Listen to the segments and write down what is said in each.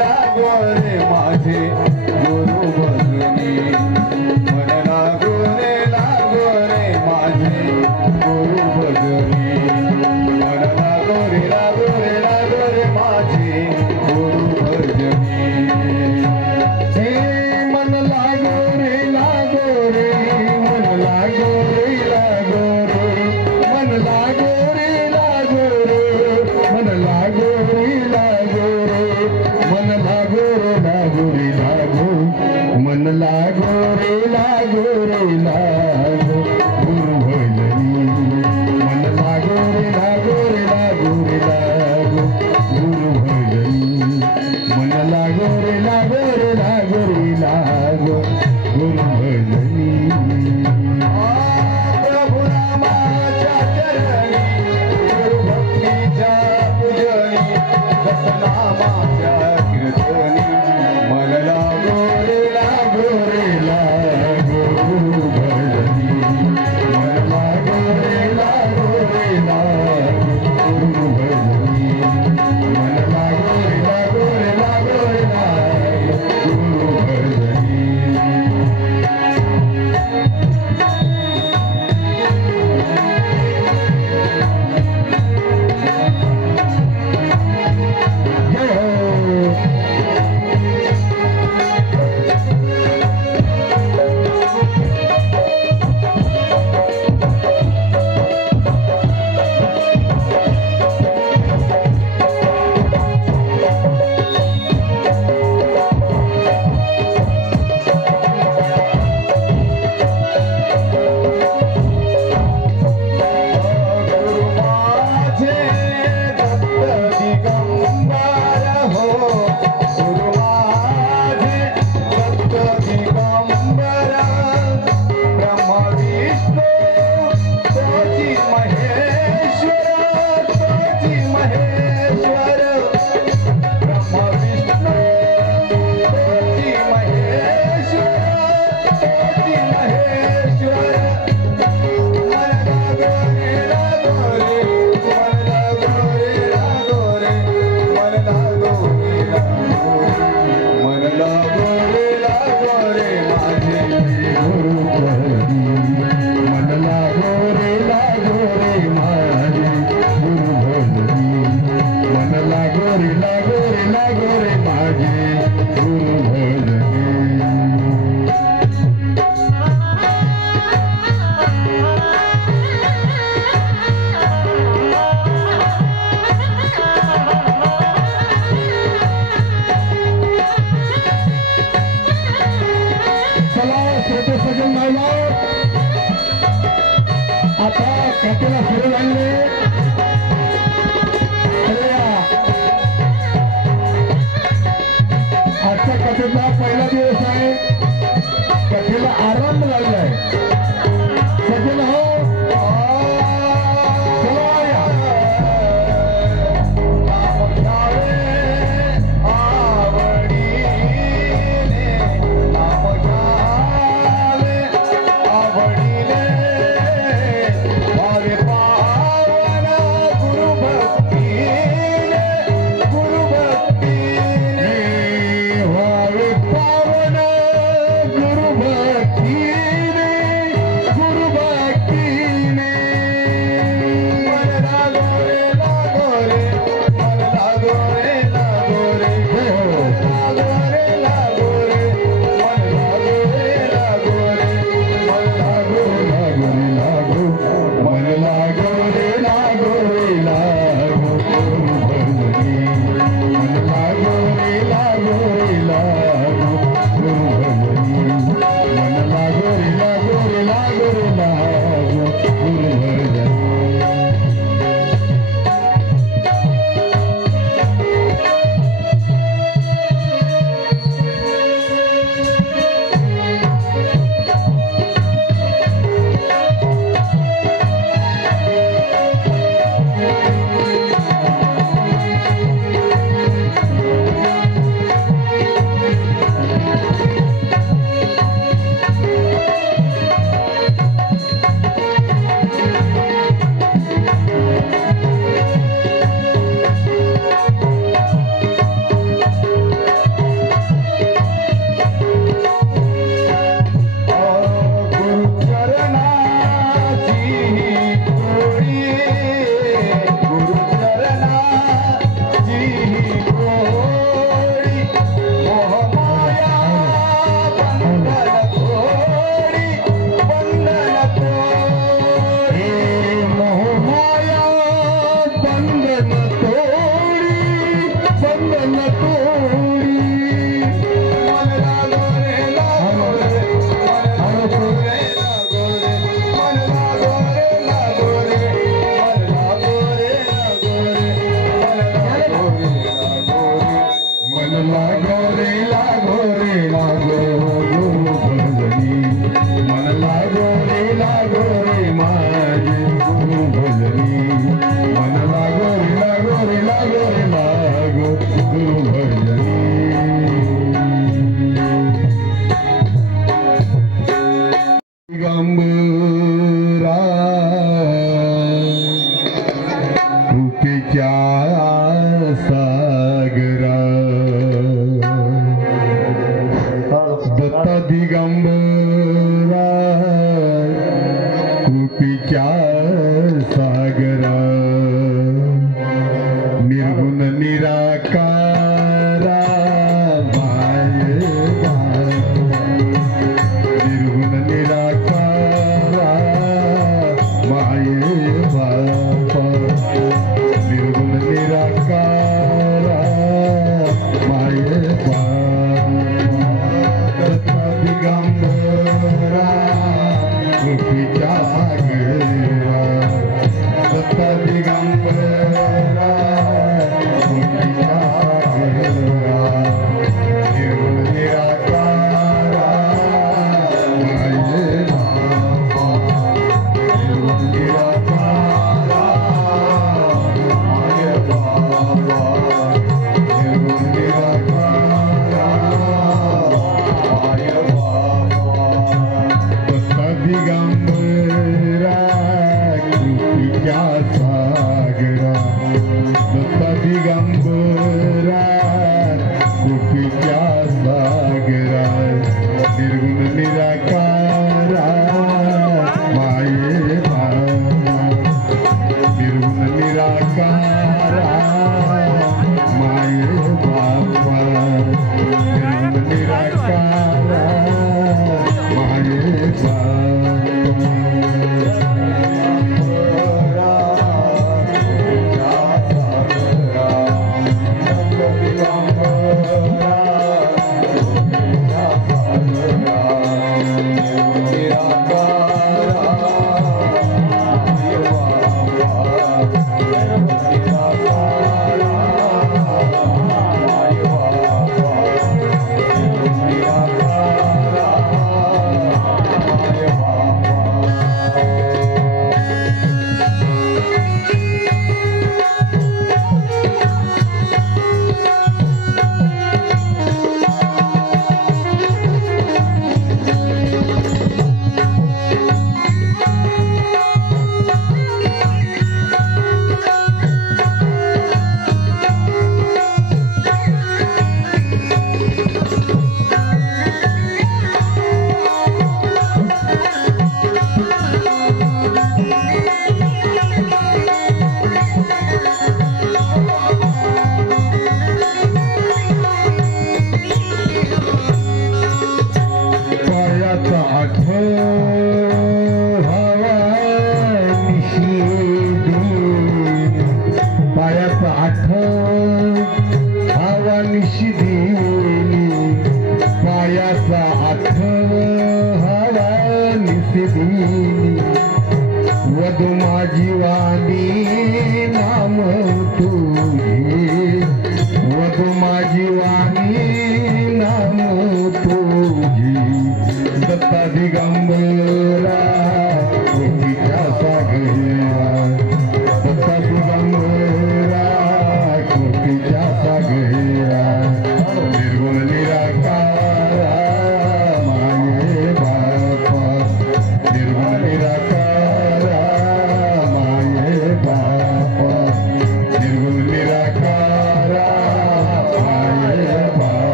लागो रे माझे गुरु भजनी मन लागो रे माझे गुरु भजनी मन लागो रे माझे गुरु भजनी हे मन लागो रे मन लागो रे मन लागो रे मन दिगंबरा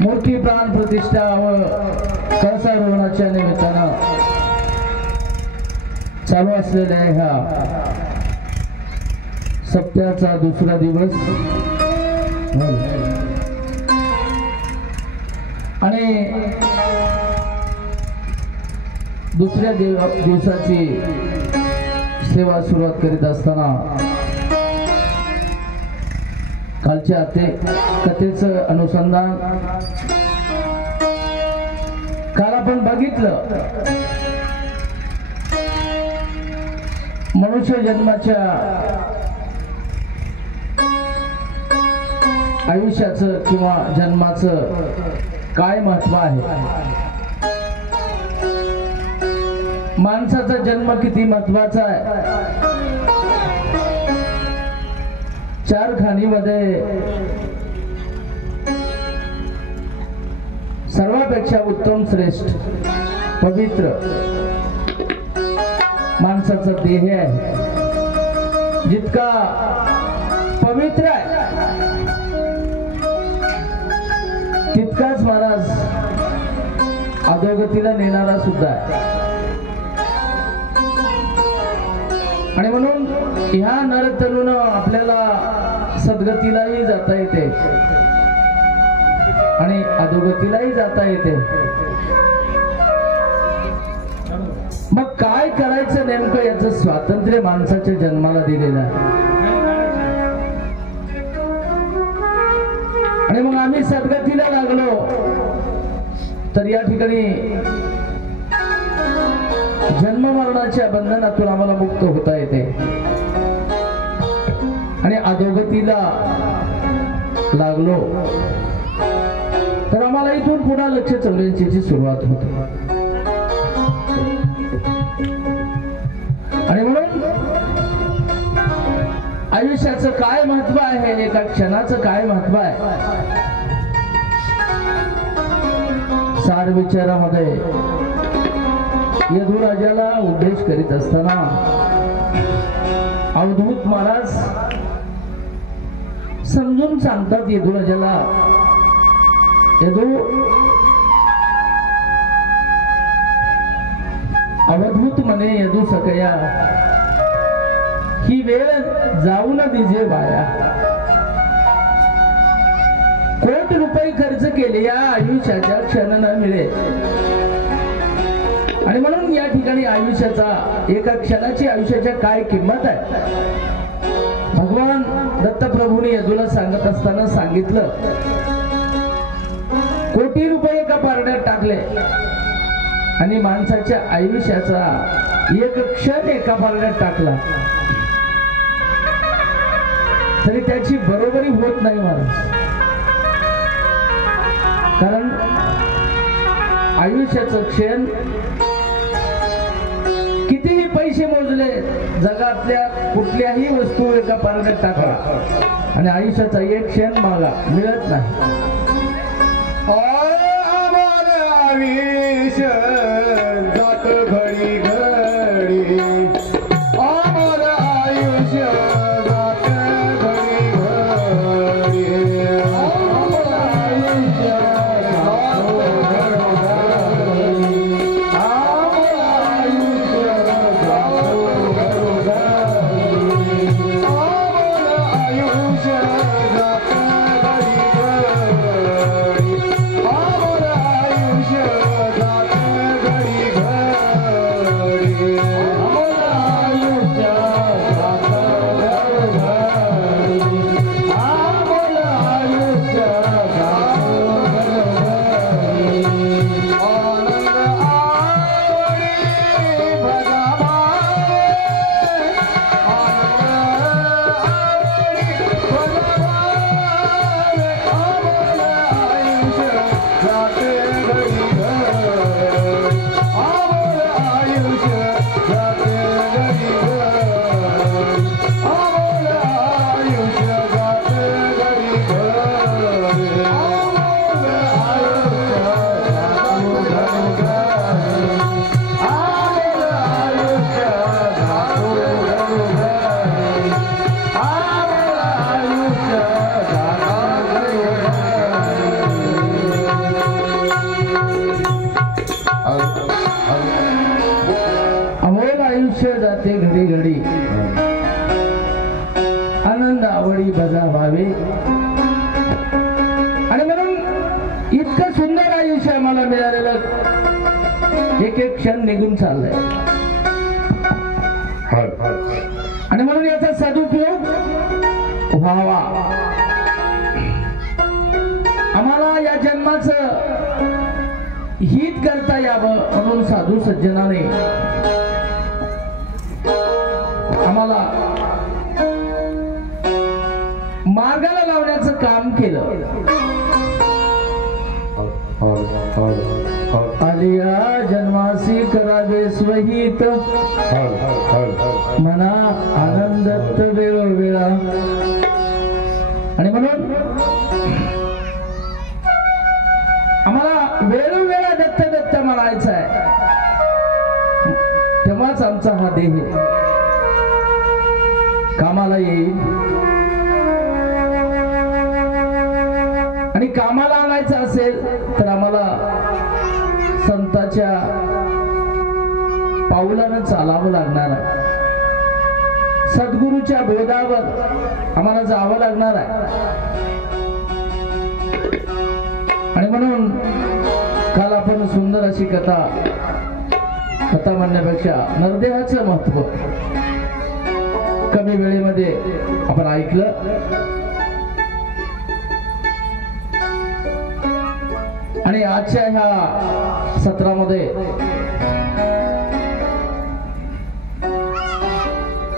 मूर्ती प्राण प्रतिष्ठा व कळसारोहणाच्या निमित्तानं चालू असलेल्या ह्या सप्त्याचा दुसरा दिवस आणि दुसऱ्या दिवसाची सेवा सुरुवात करीत असताना कालच्या कथेचं अनुसंधान काल आपण बघितलं. मनुष्य जन्माच्या आयुष्याचं किंवा जन्माचं काय महत्व आहे, माणसाचा जन्म किती महत्वाचा आहे. चार खाणीमध्ये सर्वापेक्षा उत्तम श्रेष्ठ पवित्र माणसाचा देह आहे. जितका पवित्र आहे तितकाच महाराज अधोगतीला नेणारा सुद्धा आहे. आणि म्हणून ह्या नरतरुण आपल्याला सद्गतीलाही जाता येते आणि अधोगतीलाही जाता येते. मग काय करायचं नेमकं याचं स्वातंत्र्य माणसाच्या जन्माला दिलेलं आहे. आणि मग आम्ही सद्गतीला लागलो तर या ठिकाणी जन्म मरणाच्या बंधनातून आम्हाला मुक्त होता येते आणि अधोगतीला लागलो तर आम्हाला इथून पुन्हा 184ची सुरुवात होते. आणि म्हणून आयुष्याचं काय महत्व आहे, एका क्षणाचं काय महत्व आहे. सार विचारामध्ये यदुराजाला उद्देश करीत असताना अवधूत महाराज समजून सांगतात यदुराजाला, यदू अवधूत म्हणे यदू सकया, ही वेळ जाऊ न दिजे वाया. कोटी रुपये खर्च केले या आयुष्याच्या क्षण न मिळे. आणि म्हणून या ठिकाणी आयुष्याचा, एका क्षणाची आयुष्याच्या काय किंमत आहे. भगवान दत्तप्रभूने यदूला सांगत असताना सांगितलं, कोटी रुपये एका पारड्यात टाकले आणि माणसाच्या आयुष्याचा एक क्षण एका पारड्यात टाकला तरी त्याची बरोबरी होत नाही महाराज. कारण आयुष्याचं क्षण कितीही पैसे मोजले, जगातल्या कुठल्याही वस्तू एका पारड्यात टाकला आणि आयुष्याचा एक क्षण मागा मिळत नाही. आयुष्य जात घडी घडी, आम्हाला आयुष्य जात घडी घडी, आम्हाला आयुष्य जात इतकं सुंदर आयुष्य आम्हाला मिळालेलं एक एक क्षण निघून चाललंय आणि म्हणून याचा सदुपयोग व्हावा. आम्हाला या जन्माचं हित करता यावं म्हणून साधू सज्जनाने आम्हाला मार्गाला लावण्याचं काम केलं. आलिया जन्मासी करावे स्वहित मना आनंद वेळोवेळा. आणि म्हणून आम्हाला वेळोवेळा दत्त दत्त म्हणायचं आहे, तेव्हाच आमचा हा देह कामाला येईल. आणि कामाला आणायचं असेल तर आम्हाला संतांच्या पावलानं चालावं लागणार आहे. सद्गुरूच्या बोधावर आम्हाला जावं लागणार आहे. आणि म्हणून काल आपण सुंदर अशी कथा म्हणण्यापेक्षा नरदेहाचं महत्व कमी वेळेमध्ये आपण ऐकलं. आणि आजच्या ह्या सत्रामध्ये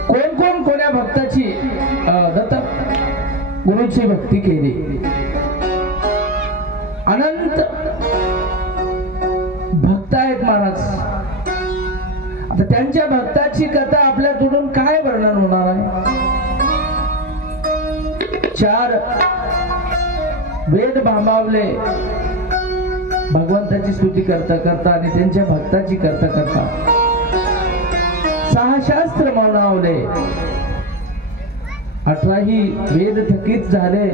कोण कोण कोण्या भक्ताची दत्त गुरुची भक्ती केली. अनंत भक्त आहेत महाराज. आता त्यांच्या भक्ताची कथा आपल्या तोडून काय वर्णन होणार आहे. 4 वेद भांबावले भगवंताची स्तुती करता करता आणि त्यांच्या भक्ताची करता करता 6 शास्त्र मौनावले. 18ही वेद थकीत झाले,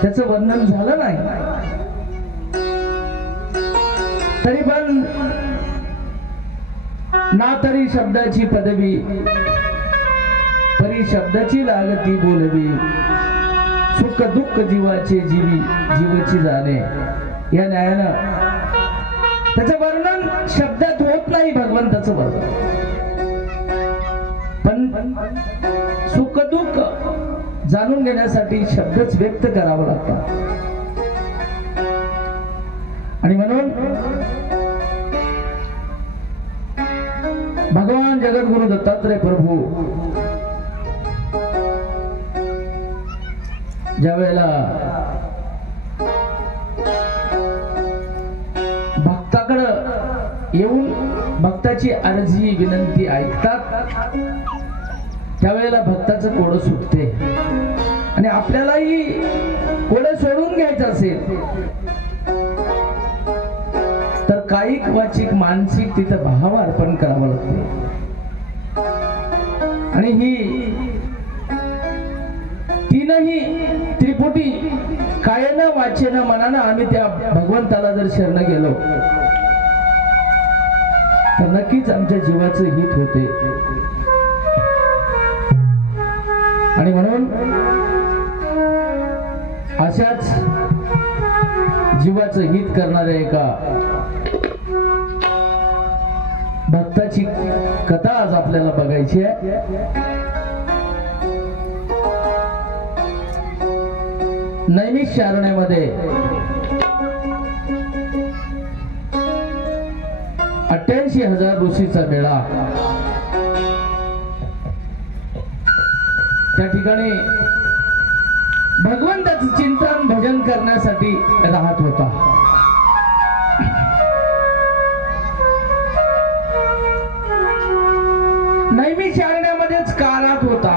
त्याचं वर्णन झालं नाही. तरी पण ना तरी शब्दाची पदवी परी शब्दाची लागती बोलवी. सुख दुःख जीवाचे जीवाची जाणे. या न्यायानं त्याचं वर्णन शब्दात होत नाही. भगवंताचं वर्णन पण सुख दुःख जाणून घेण्यासाठी शब्दच व्यक्त करावा लागतात. आणि म्हणून भगवान जगद्गुरु दत्तात्रय प्रभू ज्या वेळेला भक्ताकडं येऊन भक्ताची अर्जी विनंती ऐकतात, त्यावेळेला भक्ताचं कोडं सुटते. आणि आपल्यालाही कोडं सोडून घ्यायचं असेल तर कायिक वाचिक मानसिक तिथं भाव अर्पण करावं लागते. आणि ही तीनही त्रिपुटी कायेनं वाचेनं मनानं आम्ही त्या भगवंताला जर शरण गेलो तर नक्कीच आमच्या जीवाचं हित होते. आणि म्हणून अशाच जीवाचं हित करणाऱ्या एका भक्ताची कथा आज आपल्याला बघायची आहे. नैमिषारण्यामध्ये 88,000 ऋषीचा मेळा. त्या ठिकाणी भगवंताचं चिंतन भजन करण्यासाठी राहत होता. नैमिषारण्यामध्येच का राहत होता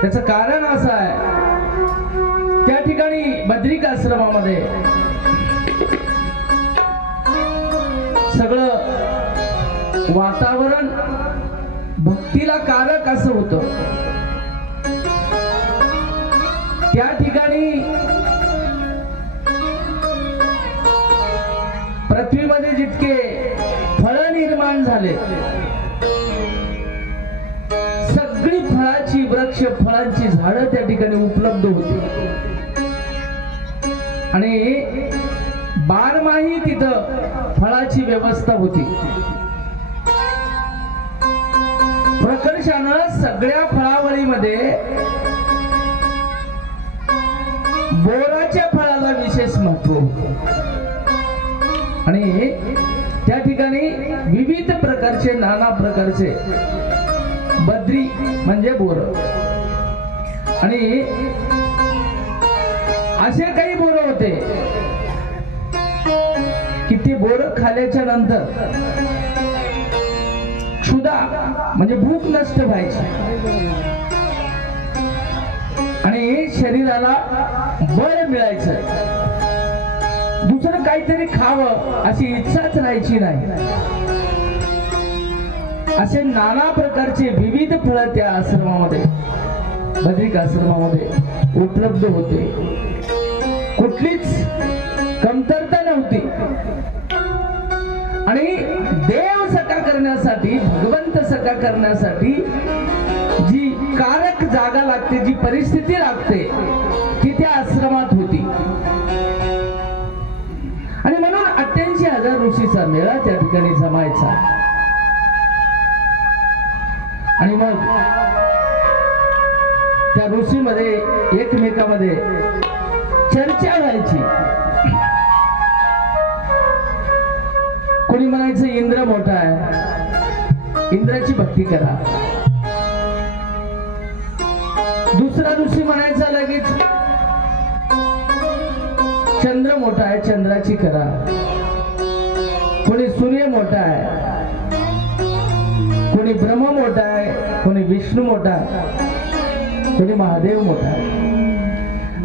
त्याचं कारण असं आहे, त्या ठिकाणी बद्रिक आश्रमामध्ये सगळं वातावरण भक्तीला कारक असं होतं. त्या ठिकाणी पृथ्वीमध्ये जितके फळ निर्माण झाले, सगळी फळाची वृक्ष फळांची झाडं त्या ठिकाणी उपलब्ध होती. आणि बारमाही तिथं फळाची व्यवस्था होती. प्रकर्षानं सगळ्या फळावळीमध्ये बोराच्या फळाला विशेष महत्व होतं. आणि त्या ठिकाणी विविध प्रकारचे नाना प्रकारचे बद्री म्हणजे बोर आणि असे काही बोर होते की ते बोर खाल्याच्या नंतर क्षुधा म्हणजे भूक नष्ट व्हायची आणि शरीराला बळ मिळायचं. दुसरं काहीतरी खावं अशी इच्छाच राहायची नाही. असे नाना प्रकारचे विविध फळं त्या आश्रमामध्ये बद्रिक आश्रमामध्ये उपलब्ध होते. कुठलीच कमतरता नव्हती. आणि देव सखा करण्यासाठी भगवंत सखा करण्यासाठी जी कारक जागा लागते, जी परिस्थिती लागते ती त्या आश्रमात होती. आणि म्हणून 88,000 ऋषीचा मेळा त्या ठिकाणी जमायचा. आणि मग त्या ऋषीमध्ये एकमेकामध्ये चर्चा व्हायची. कोणी म्हणायचं इंद्र मोठा आहे, इंद्राची भक्ती करा. दुसरा ऋषी म्हणायचा लगेच चंद्र मोठा आहे, चंद्राची करा. कोणी सूर्य मोठा आहे, कोणी ब्रह्म मोठा आहे, कोणी विष्णू मोठा आहे, कोणी महादेव मोठा आहे.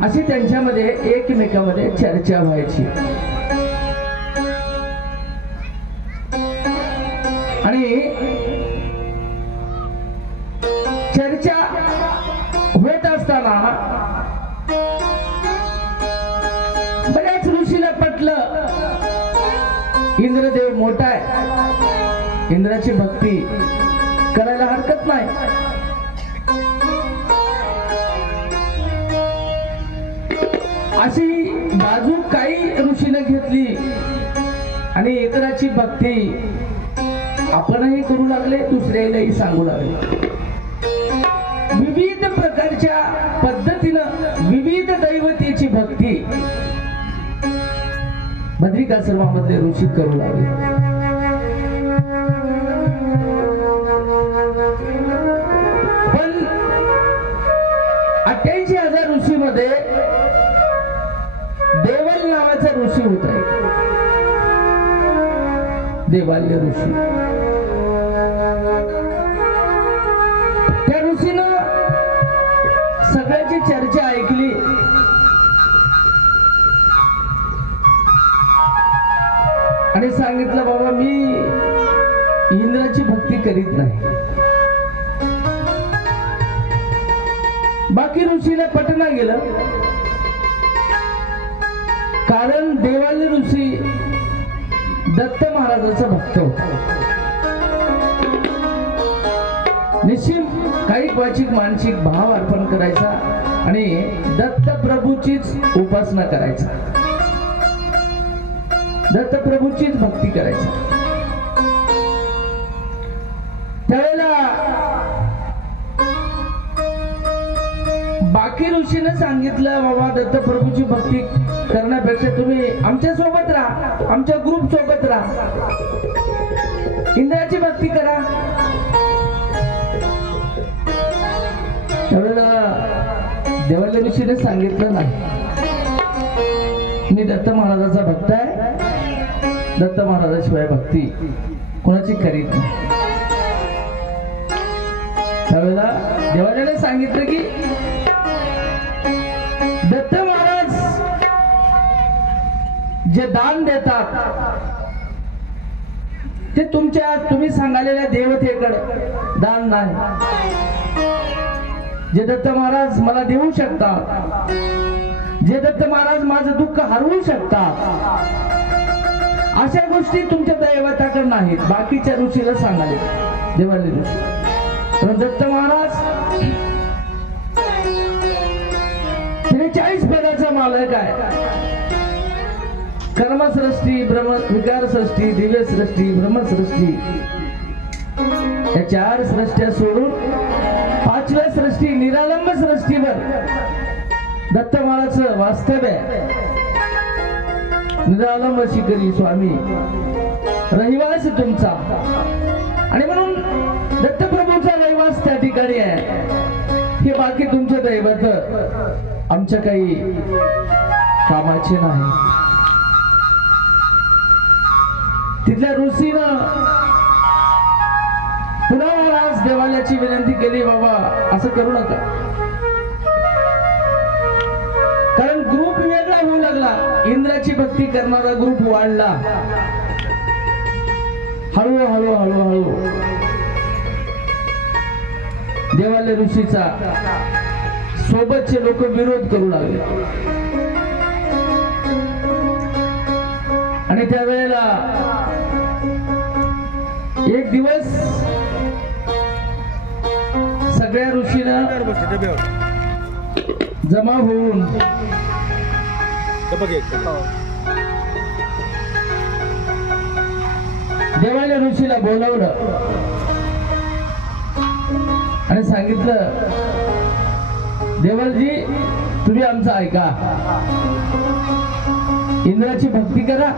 अशी त्यांच्यामध्ये एकमेकामध्ये चर्चा व्हायची. आणि चर्चा होत असताना बऱ्याच ऋषीला पटलं इंद्रदेव मोठा आहे, इंद्राची भक्ती करायला हरकत नाही. अशी बाजू काही ऋषीने घेतली आणि इंद्राची भक्ती आपणही करू लागले, दुसऱ्यालाही सांगू लागले. विविध प्रकारच्या पद्धतीनं विविध दैवतेची भक्ती बद्रिक आश्रमामधले ऋषी करू लागले. पण 88,000 ऋषीमध्ये देवल नावाचा ऋषी होता. देवाल्य ऋषी. त्या ऋषीनं सगळ्याची चर्चा ऐकली आणि सांगितलं बाबा मी इंद्राची भक्ती करीत नाही. बाकी ऋषीला पटना गेलं. कारण देवाल्य ऋषी दत्त महाराजाचा भक्त होता. निश्चित काही क्वचित मानसिक भाव अर्पण करायचा आणि दत्त प्रभूचीच उपासना करायचा, दत्त प्रभूचीच भक्ती करायची. त्यावेळेला बाकी ऋषीने सांगितलं बाबा दत्त प्रभूची भक्ती करण्यापेक्षा तुम्ही आमच्या सोबत राहा, आमच्या ग्रुप सोबत राहा, इंद्राची भक्ती करा. त्यावेळेला देवाल्य ऋषीने सांगितलं नाही, मी दत्त महाराजाचा भक्त आहे, दत्त महाराजाशिवाय भक्ती कोणाची करीत नाही. त्यावेळेला देवाल्याने सांगितलं की दत्त महाराज जे दान देतात ते तुम्ही सांगालेल्या देवतेकडे दान नाही. जे दत्त महाराज मला देऊ शकतात, जे दत्त महाराज माझं दुःख हरवू शकतात, अशा गोष्टी तुमच्या दैवताकडे नाहीत. बाकीच्या ऋषीला सांगाले देवाल्य ऋषी. पण दत्त महाराज 43 पदाचा मालक आहे. कर्मसृष्टी, विकार सृष्टी, दिव्य सृष्टी, ब्रह्मसृष्टी या 4 सृष्ट्या सोडून 5व्या सृष्टी निरालंब सृष्टीवर दत्त महाराजचं वास्तव्य आहे. निरालंब शिकरी स्वामी रहिवास तुमचा, आणि म्हणून दत्तप्रभूचा रहिवास त्या ठिकाणी आहे. हे बाकी तुमचे दैवत आमच्या काही कामाचे नाही. तिथल्या ऋषीनं पुन्हा महाराज देवालयाची विनंती केली, बाबा असं करू नका, कारण ग्रुप वेगळा होऊ लागला. इंद्राची भक्ती करणारा ग्रुप वाढला. हळूहळू हळूहळू देवालय ऋषीचा सोबतचे लोक विरोध करू लागले. आणि त्यावेळेला एक दिवस सगळ्या ऋषीनं जमा होऊन देवालय ऋषीला बोलावलं आणि सांगितलं, देवालजी तुम्ही आमचं ऐका, इंद्राची भक्ती करा.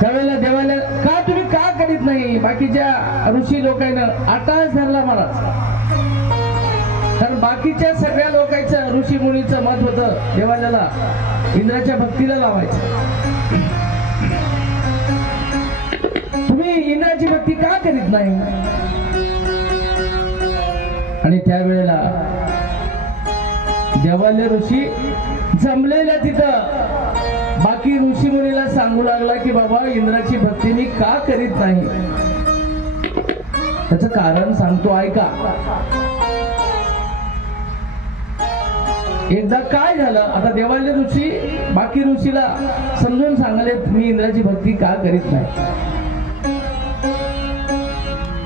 त्यावेळेला देवालय का तुम्ही का करीत नाही? बाकीच्या ऋषी लोकांना आटाच धरला महाराज, कारण बाकीच्या सगळ्या लोकांचं ऋषी मुनीचं मत होतं देवालयाला इंद्राच्या भक्तीला लावायचं. तुम्ही इंद्राची भक्ती का करीत नाही? आणि त्यावेळेला देवालय ऋषी जमलेल्या तिथं बाकी ऋषी मुनीला सांगू लागला की बाबा इंद्राची भक्ती मी का करीत नाही, त्याचं कारण सांगतो ऐका. एकदा काय झालं, आता देवालय ऋषी बाकी ऋषीला समजून सांगले मी इंद्राची भक्ती का करीत नाही.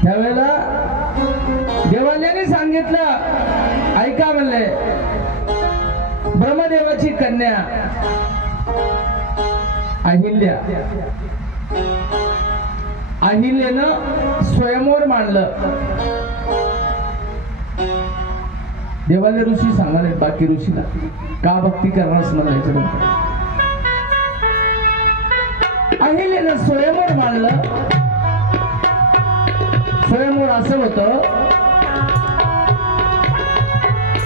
त्यावेळेला देवालयाने सांगितलं ऐका म्हणले, ब्रह्मदेवाची कन्या अहिल्या, अहिल्यानं स्वयंवर मांडलं. देवालय ऋषी सांगाले बाकी ऋषीला का भक्ती करणार म्हणायचं म्हणतात. अहिल्यानं स्वयंवर मांडलं. स्वयंवर असं होतं,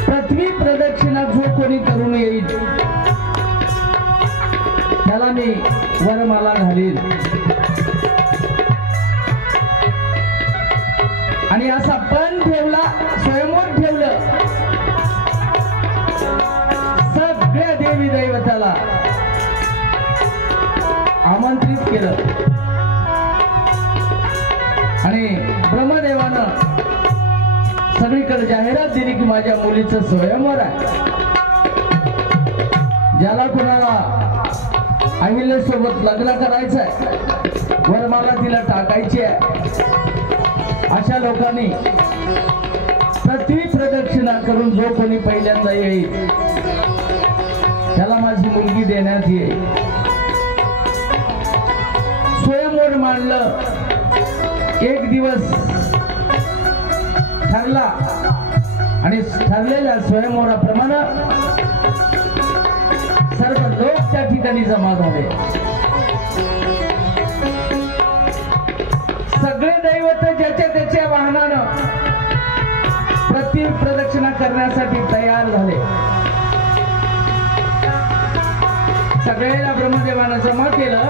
पृथ्वी प्रदक्षिणा जो कोणी करून येईल त्याला मी वरमाला घालील. आणि असा पण ठेवला, स्वयंवर ठेवलं. सगळ्या देवी दैवताला आमंत्रित केलं आणि ब्रह्मदेवानं सगळीकडे जाहिरात दिली की माझ्या मुलीचं स्वयंवर आहे. ज्याला कुणाला अहिल्यासोबत लग्न करायचं आहे, वरमाला तिला टाकायची आहे, अशा लोकांनी पृथ्वी प्रदक्षिणा करून जो कोणी पहिल्यांदा येईल त्याला माझी मुलगी देण्यात येईल. स्वयंवर मांडलं. एक दिवस ठरला आणि ठरलेल्या स्वयंवराप्रमाणे सर्व लोक त्या ठिकाणी जमा झाले. सगळे दैवत ज्याच्या त्याच्या वाहनानं पृथ्वी प्रदक्षिणा करण्यासाठी तयार झाले. सगळ्याला ब्रह्मदेवानं जमा केलं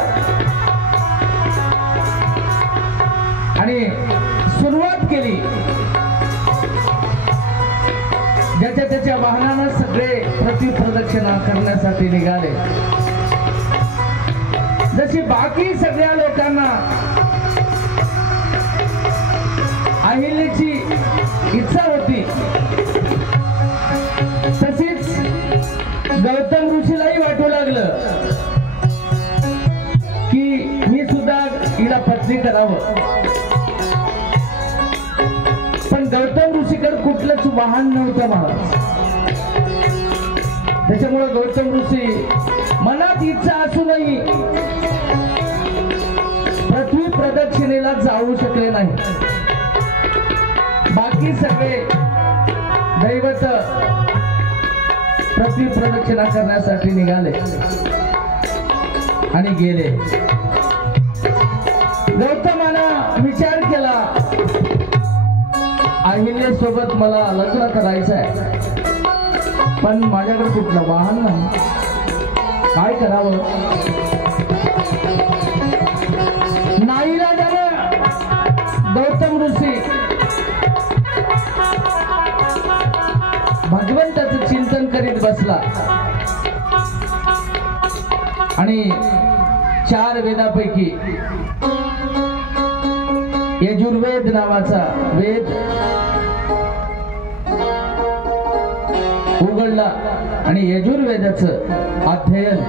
आणि सुरुवात केली. ज्याच्या त्याच्या वाहनानं सगळे पृथ्वी प्रदक्षिणा करण्यासाठी निघाले. जशी बाकी सगळ्या लोकांना अहिल्याची इच्छा होती, तशीच गौतम ऋषीलाही वाटू लागलं की मी सुद्धा हिला पत्नी करावं. पण गौतम ऋषीकडे कुठलंच वाहन नव्हतं महाराज. त्याच्यामुळे गौतम ऋषी मनात इच्छा असूनही पृथ्वी प्रदक्षिणेला जाऊ शकले नाही. बाकी सगळे दैवत पृथ्वी प्रदक्षिणा करण्यासाठी निघाले आणि गेले. गौतमानं विचार केला, अहिल्यासोबत मला लग्न करायचं आहे, पण माझ्याकडे कुठलं वाहन नाही, काय करावं. नाईलाजानं गौतम ऋषी भगवंताचं चिंतन करीत बसला आणि 4 वेदापैकी यजुर्वेद नावाचा वेद उघडला आणि यजुर्वेदाचं अध्ययन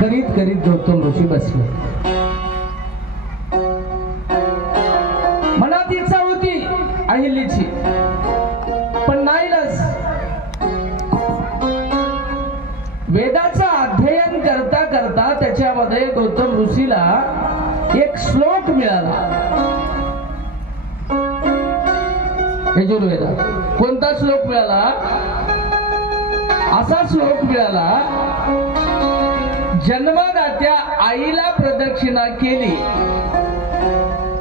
करीत करीत गौतम ऋषी बसले. मनात इच्छा होती अहिल्याची, पण नाईलाज. वेदाचं अध्ययन करता करता त्याच्यामध्ये गौतम ऋषीला एक श्लोक मिळाला यजुर्वेदात. कोणता श्लोक मिळाला? असा श्लोक मिळाला, जन्मदात्या आईला प्रदक्षिणा केली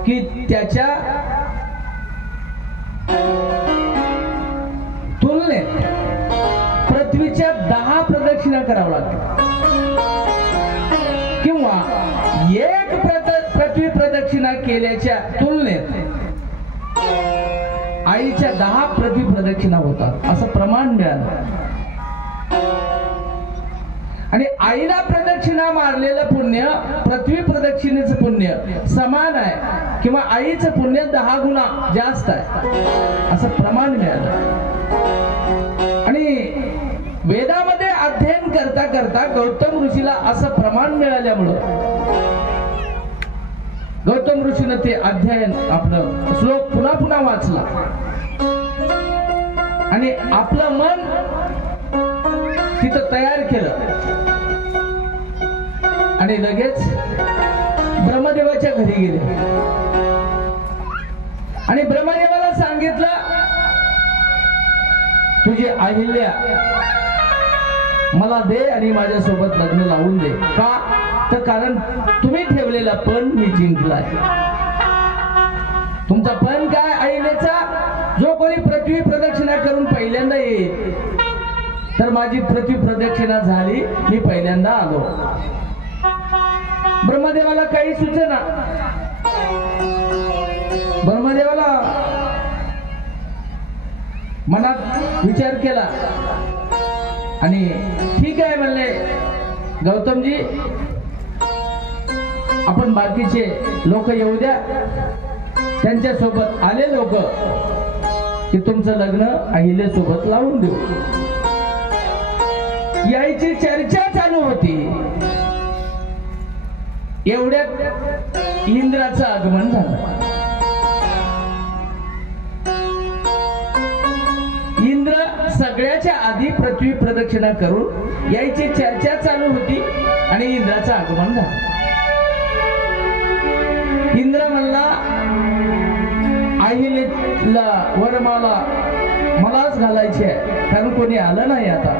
की त्याच्या तुलनेत पृथ्वीच्या 10 प्रदक्षिणा करावं लागतात, किंवा एक पृथ्वी प्रदक्षिणा केल्याच्या तुलनेत आईच्या 10 पृथ्वी प्रदक्षिणा होतात असं प्रमाण मिळालं. आणि आईला प्रदक्षिणा मारलेलं पुण्य पृथ्वी प्रदक्षिणेचं पुण्य समान आहे, किंवा आईचं पुण्य 10 गुणा जास्त आहे असं प्रमाण मिळालं. आणि वेदामध्ये अध्ययन करता करता गौतम ऋषीला असं प्रमाण मिळाल्यामुळं गौतम ऋषीनं ते अध्ययन आपलं श्लोक पुन्हा पुन्हा वाचला आणि आपलं मन तिथं तयार केलं आणि लगेच ब्रह्मदेवाच्या घरी गेले आणि ब्रह्मदेवाला सांगितलं, तुझी अहिल्या मला दे आणि माझ्यासोबत लग्न लावून दे. का? तर कारण तुम्ही ठेवलेला पण मी जिंकलाय. तुमचा पण काय अहिल्याचा? जो कोणी पृथ्वी प्रदक्षिणा करून पहिल्यांदा येईल, तर माझी पृथ्वी प्रदक्षिणा झाली, मी पहिल्यांदा आलो. ब्रह्मदेवाला काही सुचेना. ब्रह्मदेवाला मनात विचार केला आणि ठीक आहे म्हणले, गौतमजी आपण बाकीचे लोक येऊ द्या, त्यांच्या सोबत आले लोक की तुमचं लग्न अहिल्यासोबत लावून देऊ. यायची चर्चा चालू होती. एवढ्यात इंद्राचं आगमन झालं. इंद्र सगळ्याच्या आधी पृथ्वी प्रदक्षिणा करून यायची चर्चा चालू होती आणि इंद्राचं आगमन झालं. इंद्र म्हणला, अहिल्याला वरमाला मलाच घालायची आहे, कारण कोणी आलं नाही, आता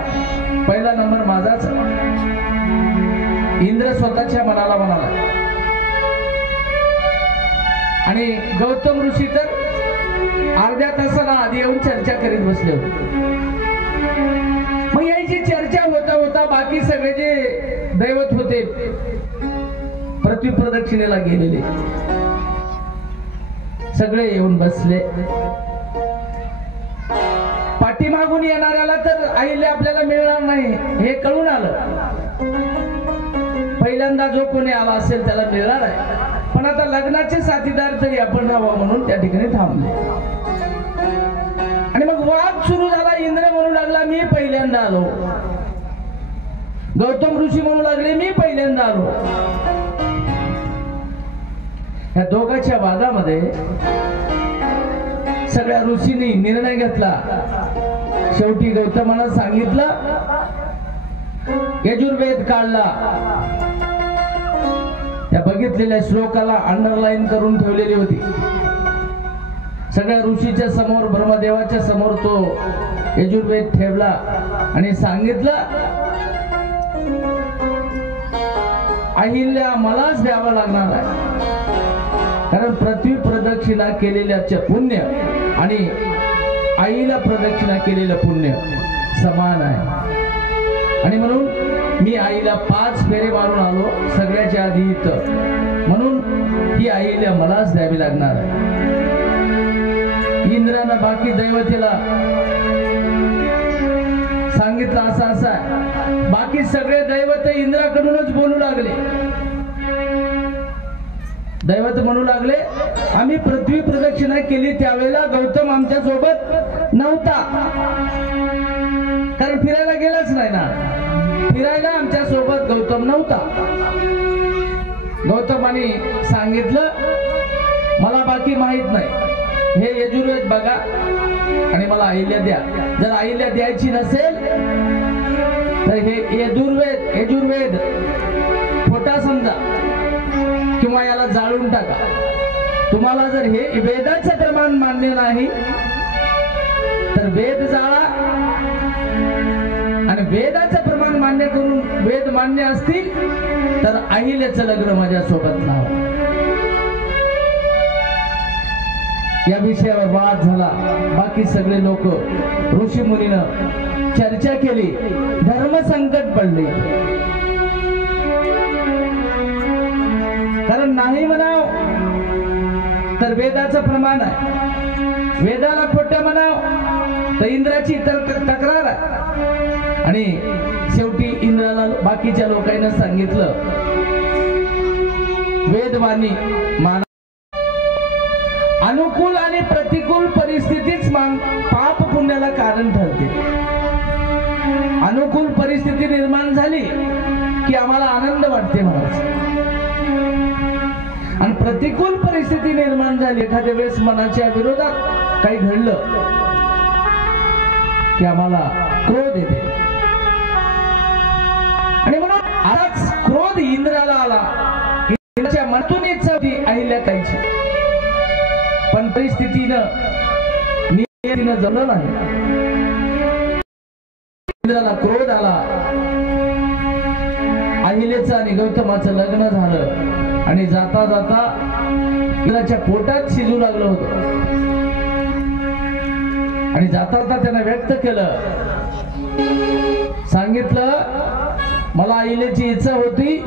पहिला नंबर माझाच. इंद्र स्वतःच्या मनाला म्हणाला आणि गौतम ऋषी तर अर्ध्या तासाला आधी येऊन चर्चा करीत बसले होते. मग याची चर्चा होता होता बाकी सगळे जे दैवत होते पृथ्वी प्रदक्षिणेला गेलेले सगळे येऊन बसले. पाठीमागून येणाऱ्याला तर अहिल्या आपल्याला मिळणार नाही हे कळून आलं. पहिल्यांदा जो कोणी आला असेल त्याला मिळणार आहे, पण आता लग्नाचे साथीदार तरी आपण राहावं म्हणून त्या ठिकाणी थांबले. आणि मग वाद सुरू झाला. इंद्र म्हणू लागला, मी पहिल्यांदा आलो. गौतम ऋषी म्हणू लागले, मी पहिल्यांदा आलो. या दोघांच्या वादामध्ये सगळ्या ऋषींनी निर्णय घेतला. शेवटी गौतमानं सांगितलं यजुर्वेद काढला, त्या बघितलेल्या श्लोकाला अंडरलाईन करून ठेवलेली होती. सगळ्या ऋषीच्या समोर, ब्रह्मदेवाच्या समोर तो यजुर्वेद ठेवला आणि सांगितलं, अहिल्या मलाच द्यावा लागणार आहे, कारण पृथ्वी प्रदक्षिणा केलेल्याचे पुण्य आणि आईला प्रदक्षिणा केलेलं पुण्य समान आहे. आणि म्हणून मी आईला 5 फेरे मारून आलो सगळ्याच्या आधी इथं, म्हणून ही आईला मलाच द्यावी लागणार आहे. इंद्रानं बाकी दैवतेला सांगितलं असं असं आहे. बाकी सगळे दैवत इंद्राकडूनच बोलू लागले. दैवत म्हणू लागले, आम्ही पृथ्वी प्रदक्षिणा केली त्यावेळेला गौतम आमच्या सोबत नव्हता, कारण फिरायला गेलाच नाही ना. फिरायला आमच्या सोबत गौतम नव्हता. गौतमाने सांगितलं, मला बाकी माहित नाही, हे यजुर्वेद बघा आणि मला अहिल्या द्या. जर अहिल्या द्यायची नसेल तर हे यजुर्वेद खोटा समजा किंवा याला जाळून टाका. तुम्हाला जर हे वेदाचं प्रमाण मान्य नाही तर वेद जाळा, आणि वेदाचं प्रमाण मान्य करून वेद मान्य असतील तर अहिल्याचं लग्न माझ्यासोबत लावा. या विषयावर वाद झाला. बाकी सगळे लोक ऋषी मुनीनं चर्चा केली. धर्म संकट पडले, कारण नाही म्हणाव तर वेदाचं प्रमाण आहे, वेदाला खोटं म्हणाव तर इंद्राची तक्रार आहे. आणि शेवटी इंद्राला बाकीच्या लोकांना सांगितलं, वेदवाणी मान. अनुकूल आणि प्रतिकूल परिस्थितीच पाप पुण्याला कारण ठरते. अनुकूल परिस्थिती निर्माण झाली की आम्हाला आनंद वाटते म्हणायचं, आणि प्रतिकूल परिस्थिती निर्माण झाली, एखाद्या वेळेस मनाच्या विरोधात काही घडलं की आम्हाला क्रोध येते. आणि म्हणून आताच क्रोध इंद्राला आला. इंद्राच्या मनातून इच्छा होती अहिल्या ताईची, पण परिस्थितीनं नियतीनं जमलं नाही. इंद्राला क्रोध आला. अहिलेचं आणि गौतमाचं लग्न झालं आणि जाता जाता इंद्राच्या पोटात शिजू लागलं होतं. आणि जाता जाता त्यानं व्यक्त केलं, सांगितलं, मला अहिलेची इच्छा होती,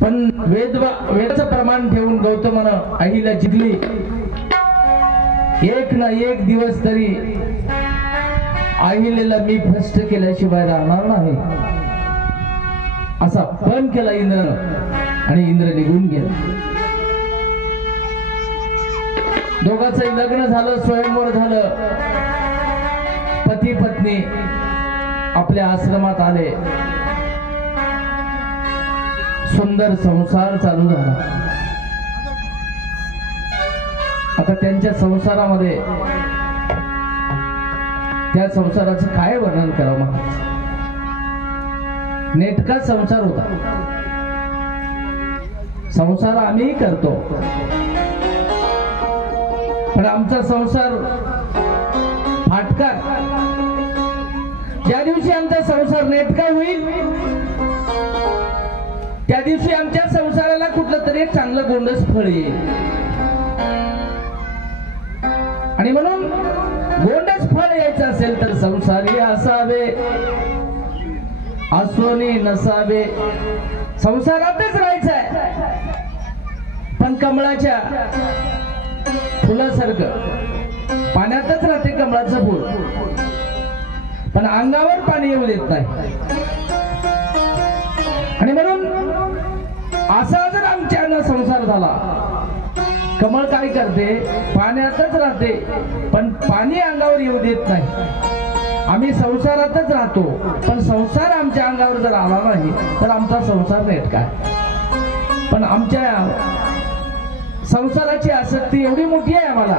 पण वेदाचं प्रमाण ठेवून गौतमानं अहिल्या जिंकली. एक ना एक दिवस तरी अहिलेला मी भ्रष्ट केल्याशिवाय राहणार नाही असा पण केला इंद्रानं, आणि इंद्र निघून गेला. दोघांचं लग्न झालं, स्वयंवर झालं. पती पत्नी आपल्या आश्रमात आले. सुंदर संसार चालू झाला. आता त्यांच्या संसारामध्ये, त्या संसाराचं काय वर्णन करावं. नेटका संसार होता. संसार आम्ही करतो, पण आमचा संसार फाटका. ज्या दिवशी आमचा संसार नेटका होईल त्या दिवशी आमच्या संसाराला कुठलं तरी एक चांगलं गोंडस फळ येईल. आणि म्हणून गोंडस फळ यायचं असेल तर संसारी असावे, असोनी नसावे. संसारातच राहायचं आहे, पण कमळाच्या फुलासारखं पाण्यातच राहते कमळाचं फूल, पण अंगावर पाणी येऊ देत नाही. आणि म्हणून असा जर आमच्यानं संसार झाला, कमळ काय करते, पाण्यातच राहते पण पाणी अंगावर येऊ देत नाही. आम्ही संसारातच राहतो, पण संसार आमच्या अंगावर जर आला नाही तर आमचा संसार नेटका आहे. पण आमच्या संसाराची आसक्ती एवढी मोठी आहे आम्हाला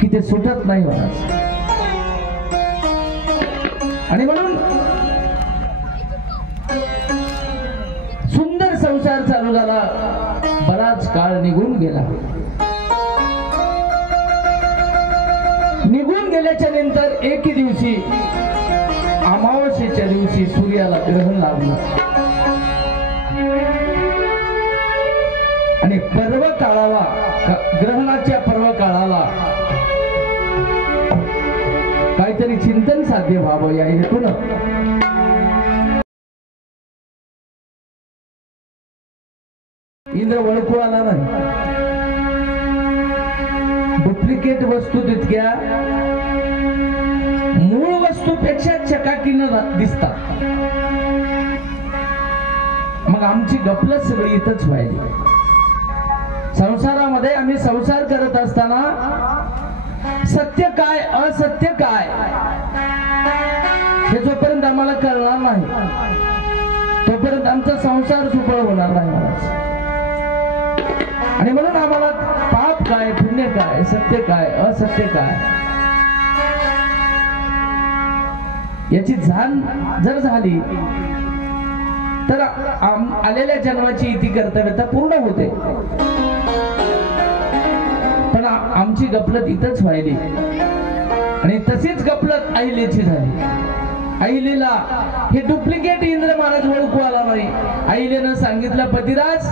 की ते सुटत नाही. मला आणि म्हणून सुंदर संसार चालू झाला. बराच काळ निघून गेला. निघून गेल्याच्या नंतर एके दिवशी अमावस्येच्या दिवशी सूर्याला ग्रहण लागलं आणि पर्व काळाला, ग्रहणाच्या पर्व काळाला काहीतरी चिंतन साध्य व्हावं या हेतून इंद्र वळखू आला नाही. डुप्लिकेट वस्तू तितक्या मूळ वस्तूपेक्षा चकाकीनं दिसतात. मग आमची गपलत सगळी इथंच व्हायली. संसारामध्ये आम्ही संसार करत असताना सत्य काय असत्य काय हे जोपर्यंत आम्हाला कळणार नाही तोपर्यंत आमचा संसार सुफळ होणार नाही. आणि म्हणून आम्हाला पाप काय, पुण्य काय, सत्य काय, असत्य काय याची जाण जर झाली तर आलेल्या जन्माची इति कर्तव्यता पूर्ण होते. पण आमची गपलत इथंच व्हायली आणि तशीच गपलत अहिलेची झाली. अहिलेला हे डुप्लिकेट इंद्र महाराज ओळखू आला नाही. अहिलेनं सांगितलं, पतिराज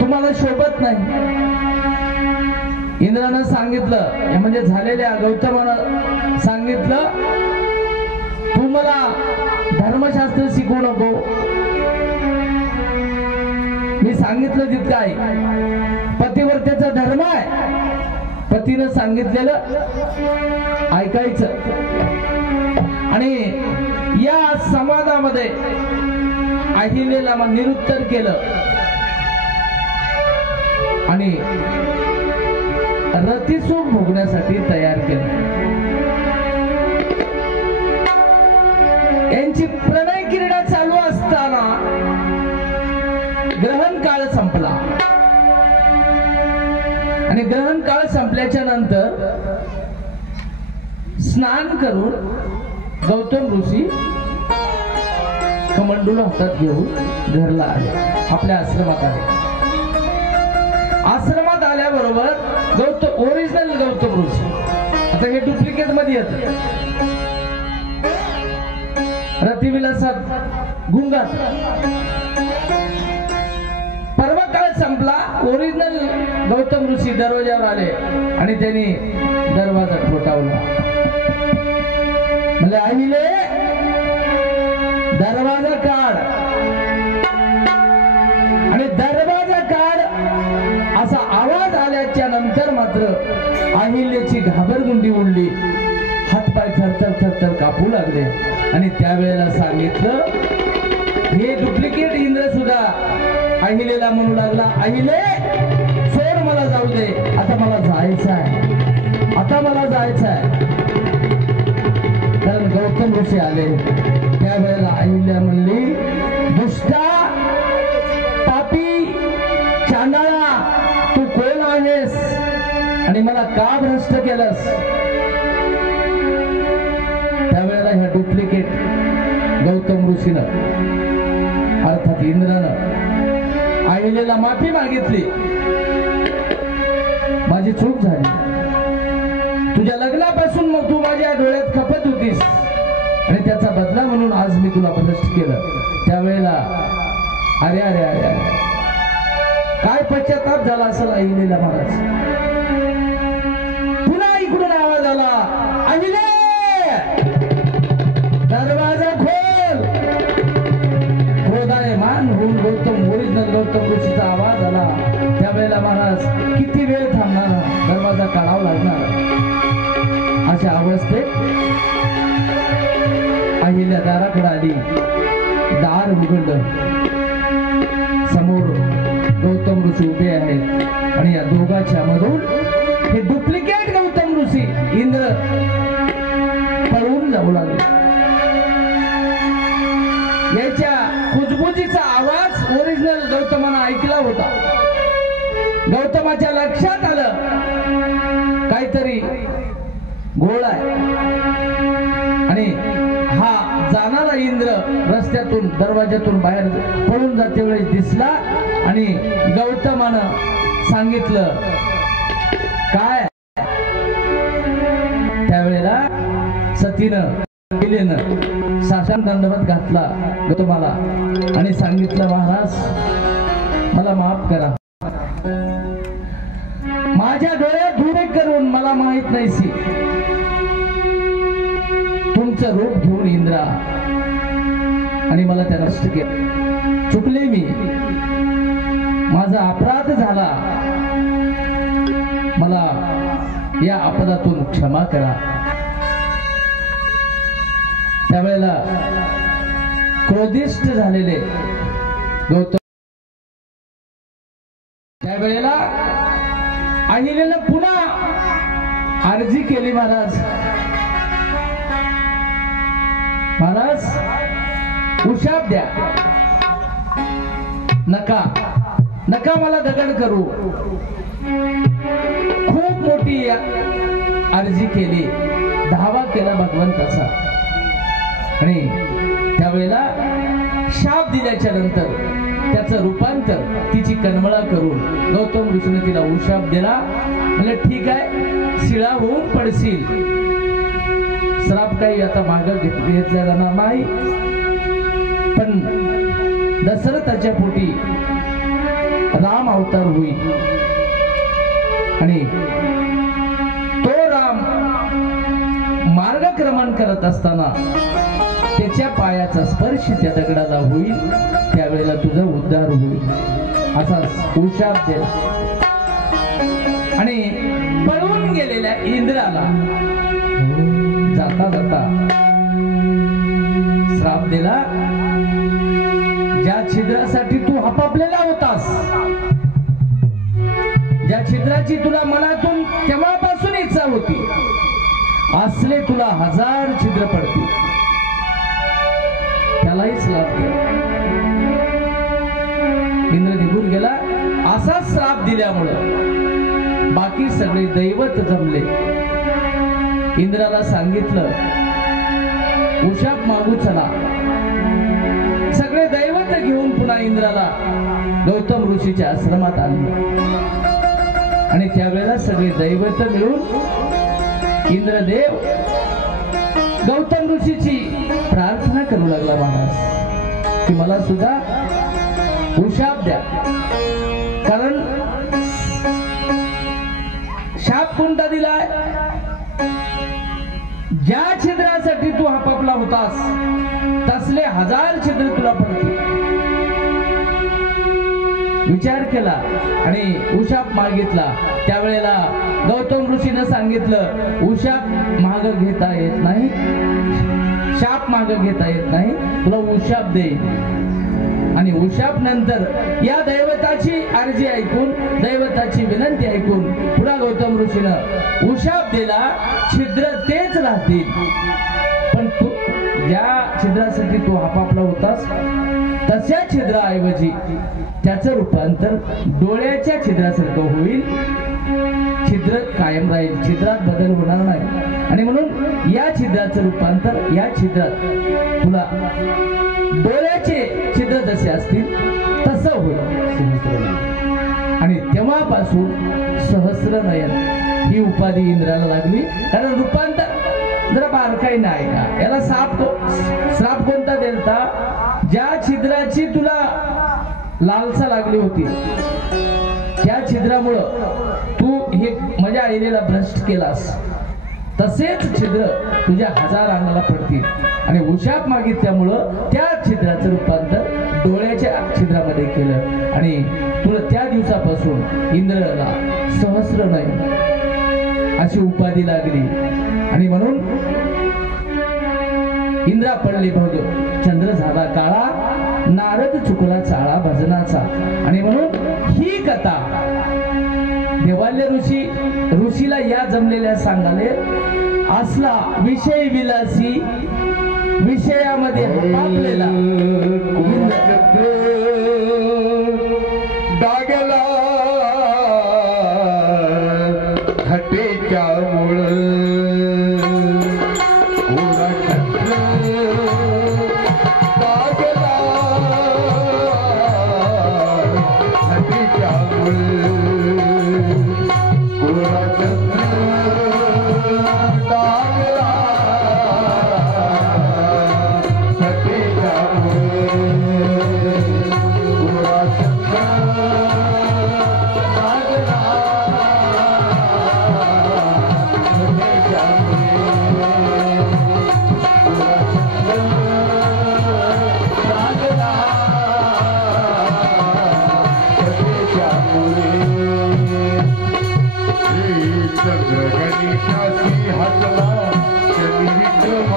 तुम्हाला शोभत नाही. इंद्रानं सांगितलं, म्हणजे झालेल्या गौतमानं सांगितलं, तू मला धर्मशास्त्र शिकवू नको. मी सांगितलं तितकं आहे. पतिव्रतेचा धर्म आहे. पतीनं सांगितलेलं ऐकायचं. आणि या संवादामध्ये अहिलेला निरुत्तर केलं आणि रतिसुख भोगण्यासाठी तयार केलं. यांची प्रणय क्रीडा चालू असताना ग्रहण काळ संपला आणि ग्रहण काळ संपल्याच्या नंतर स्नान करून गौतम ऋषी कमंडलू हातात घेऊन घरला आले. आपल्या आश्रमात आले. आश्रमात आल्याबरोबर ओरिजिनल गौतम ऋषी, आता हे डुप्लिकेट मध्ये येत, रतिविलासात गुंगात. पर्व काळ संपला. ओरिजिनल गौतम ऋषी दरवाजावर आले आणि त्यांनी दरवाजा ठोठावला. म्हणजे अहिले दरवाजा काढ. आणि दरवाजा काढ असा आवाज आल्याच्या नंतर मात्र अहिल्याची घाबरगुंडी उडली. हातपाय थरथर थरथर कापू लागले. आणि त्यावेळेला सांगितलं, हे डुप्लिकेट इंद्र सुद्धा अहिलेला म्हणू लागला, अहिले सोड, मला जाऊ दे, आता मला जायचं आहे, आता मला जायचं आहे. कारण गौतम ऋषी आले. त्यावेळेला अहिल्या म्हणली, दुष्टा, पापी, चांडाळा, तू कोण आहेस आणि मला का भ्रष्ट केलंस? त्यावेळेला ह्या डुप्लिकेट गौतम ऋषीनं अर्थात इंद्रानं अहिलेला माफी मागितली. माझी चूक झाली. तुझ्या लग्नापासून मग तू माझ्या डोळ्यात खपत होतीस आणि त्याचा बदला म्हणून आज मी तुला भ्रष्ट केलं. त्यावेळेला अरे अरे अरे अरे काय पश्चाताप झाला असेल अहिलेला महाराज. पुन्हा इकडून आवाज आला, अहिले दरवाजा खोल. क्रोधायमान होऊन ओरिजिनल गौतम ऋषीचा आवाज आला. त्यावेळेला महाराज किती वेळ थांबणार, दरवाजा काढावा लागणार. अशा अवस्थेत अहिल्या दाराकडे आली. दार उघडलं. समोर गौतम ऋषी उभे आहेत आणि या दोघांच्या मधून हे डुप्लिकेट गौतम ऋषी इंद्र पळून जाऊ लागले. याच्या कुजबुजीचा आवाज ओरिजिनल गौतमानं ऐकला होता. गौतमाच्या लक्षात आलं काहीतरी घोळ आहे आणि हा जाणारा इंद्र रस्त्यातून दरवाज्यातून बाहेर पळून जाते वेळेस दिसला आणि गौतमानं सांगितलं काय. त्यावेळेला सतीनं केलेनं साष्टांग दंडवत घातला गौतमाला आणि सांगितलं महाराज मला माफ करा. माझ्या डोळ्यात धुळे करून मला माहित नाहीसी तुमचं रूप घेऊन इंद्रा आणि मला त्या नष्ट केलं. चुकले मी, माझा अपराध झाला, मला या अपराधातून क्षमा करा. त्यावेळेला क्रोधिष्ठ झालेले गौतम त्यावेळेला अहिलेनं पुन्हा अर्जी केली महाराज महाराज उशाप द्या. नका नका मला दगड करू. खूप मोठी अर्जी केली, धावा केला भगवंताचा आणि त्यावेळेला शाप दिल्याच्या नंतर त्याचं रूपांतर तिची कन्मळा करून गौतम ऋषीने तिला उशाप दिला. म्हणजे ठीक आहे शिळा होऊन पडशील, श्राप काही आता मागं घेतला जाणार नाही. पण दशरथाच्या पोटी राम अवतार होईल आणि तो राम मार्गक्रमण करत असताना त्याच्या पायाचा स्पर्श त्या दगडाला होईल, त्यावेळेला तुझा उद्धार होईल असा उशाप दिला. आणि पळून गेलेल्या इंद्राला जाता जाता श्राप दिला. ज्या छिद्रासाठी तू हपापलेला होतास, ज्या छिद्राची तुला मनातून केव्हापासून इच्छा होती, असले तुला 1000 छिद्र पडतील, त्यालाही श्राप दिला. इंद्र निघून गेला. असा श्राप दिल्यामुळं बाकी सगळे दैवत जमले. इंद्राला सांगितलं उशाप मागू चला. सगळे दैवत घेऊन पुन्हा इंद्राला गौतम ऋषीच्या आश्रमात आणले आणि त्यावेळेला सगळे दैवत मिळून इंद्रदेव गौतम ऋषीची प्रार्थना करू लागला महाराज की मला सुद्धा उशाप द्या. कारण शाप कोणता दिलाय? ज्या छिद्रासाठी तू हपापला होतास तसले 1000 छिद्र तुला पडतील. विचार केला आणि उशाप मागितला. त्यावेळेला गौतम ऋषीने सांगितलं उशाप माग घेता येत नाही, शाप माग घेता येत नाही, तुला उशाप देईल. आणि उशाप नंतर या दैवताची अर्जी ऐकून, दैवताची विनंती ऐकून पुन्हा गौतम ऋषीनं उशाप दिला. छिद्र तेच राहतील, पण तू ज्या छिद्रासाठी तू हपापला होतास तशा छिद्राऐवजी त्याचं रूपांतर डोळ्याच्या छिद्रासारखं होईल. छिद्र कायम राहील, छिद्रात बदल होणार नाही. आणि म्हणून या छिद्राचं रूपांतर या छिद्रात तुला डोळ्याचे छिद्र जसे असतील तसं होईल. आणि तेव्हापासून सहस्रनयन ही उपाधी इंद्राला लागली. कारण रूपांतर जरा बारकाई नाही का, याला श्राप कोणता देलता? ज्या छिद्राची तुला लालसा लागली होती त्या छिद्रामुळं तू हे माझ्या आईला भ्रष्ट केलास, तसेच छिद्र तुझ्या 1000 अंगाला पडतील. आणि उशाप मागितल्यामुळं त्या छिद्राचं रूपांतर डोळ्याच्या छिद्रामध्ये केलं आणि तुला त्या दिवसापासून इंद्राला सहस्रनयन अशी उपाधी लागली. आणि म्हणून इंद्रा पडली भोग, चंद्र झाला काळा, नारद चुकला चाळा भजनाचा. आणि म्हणून ही कथा देवाल्य ऋषीला या जमलेल्या सांगाले असला विषय विलासी विषयामध्ये हपापलेला दागला हटेच्या मुळ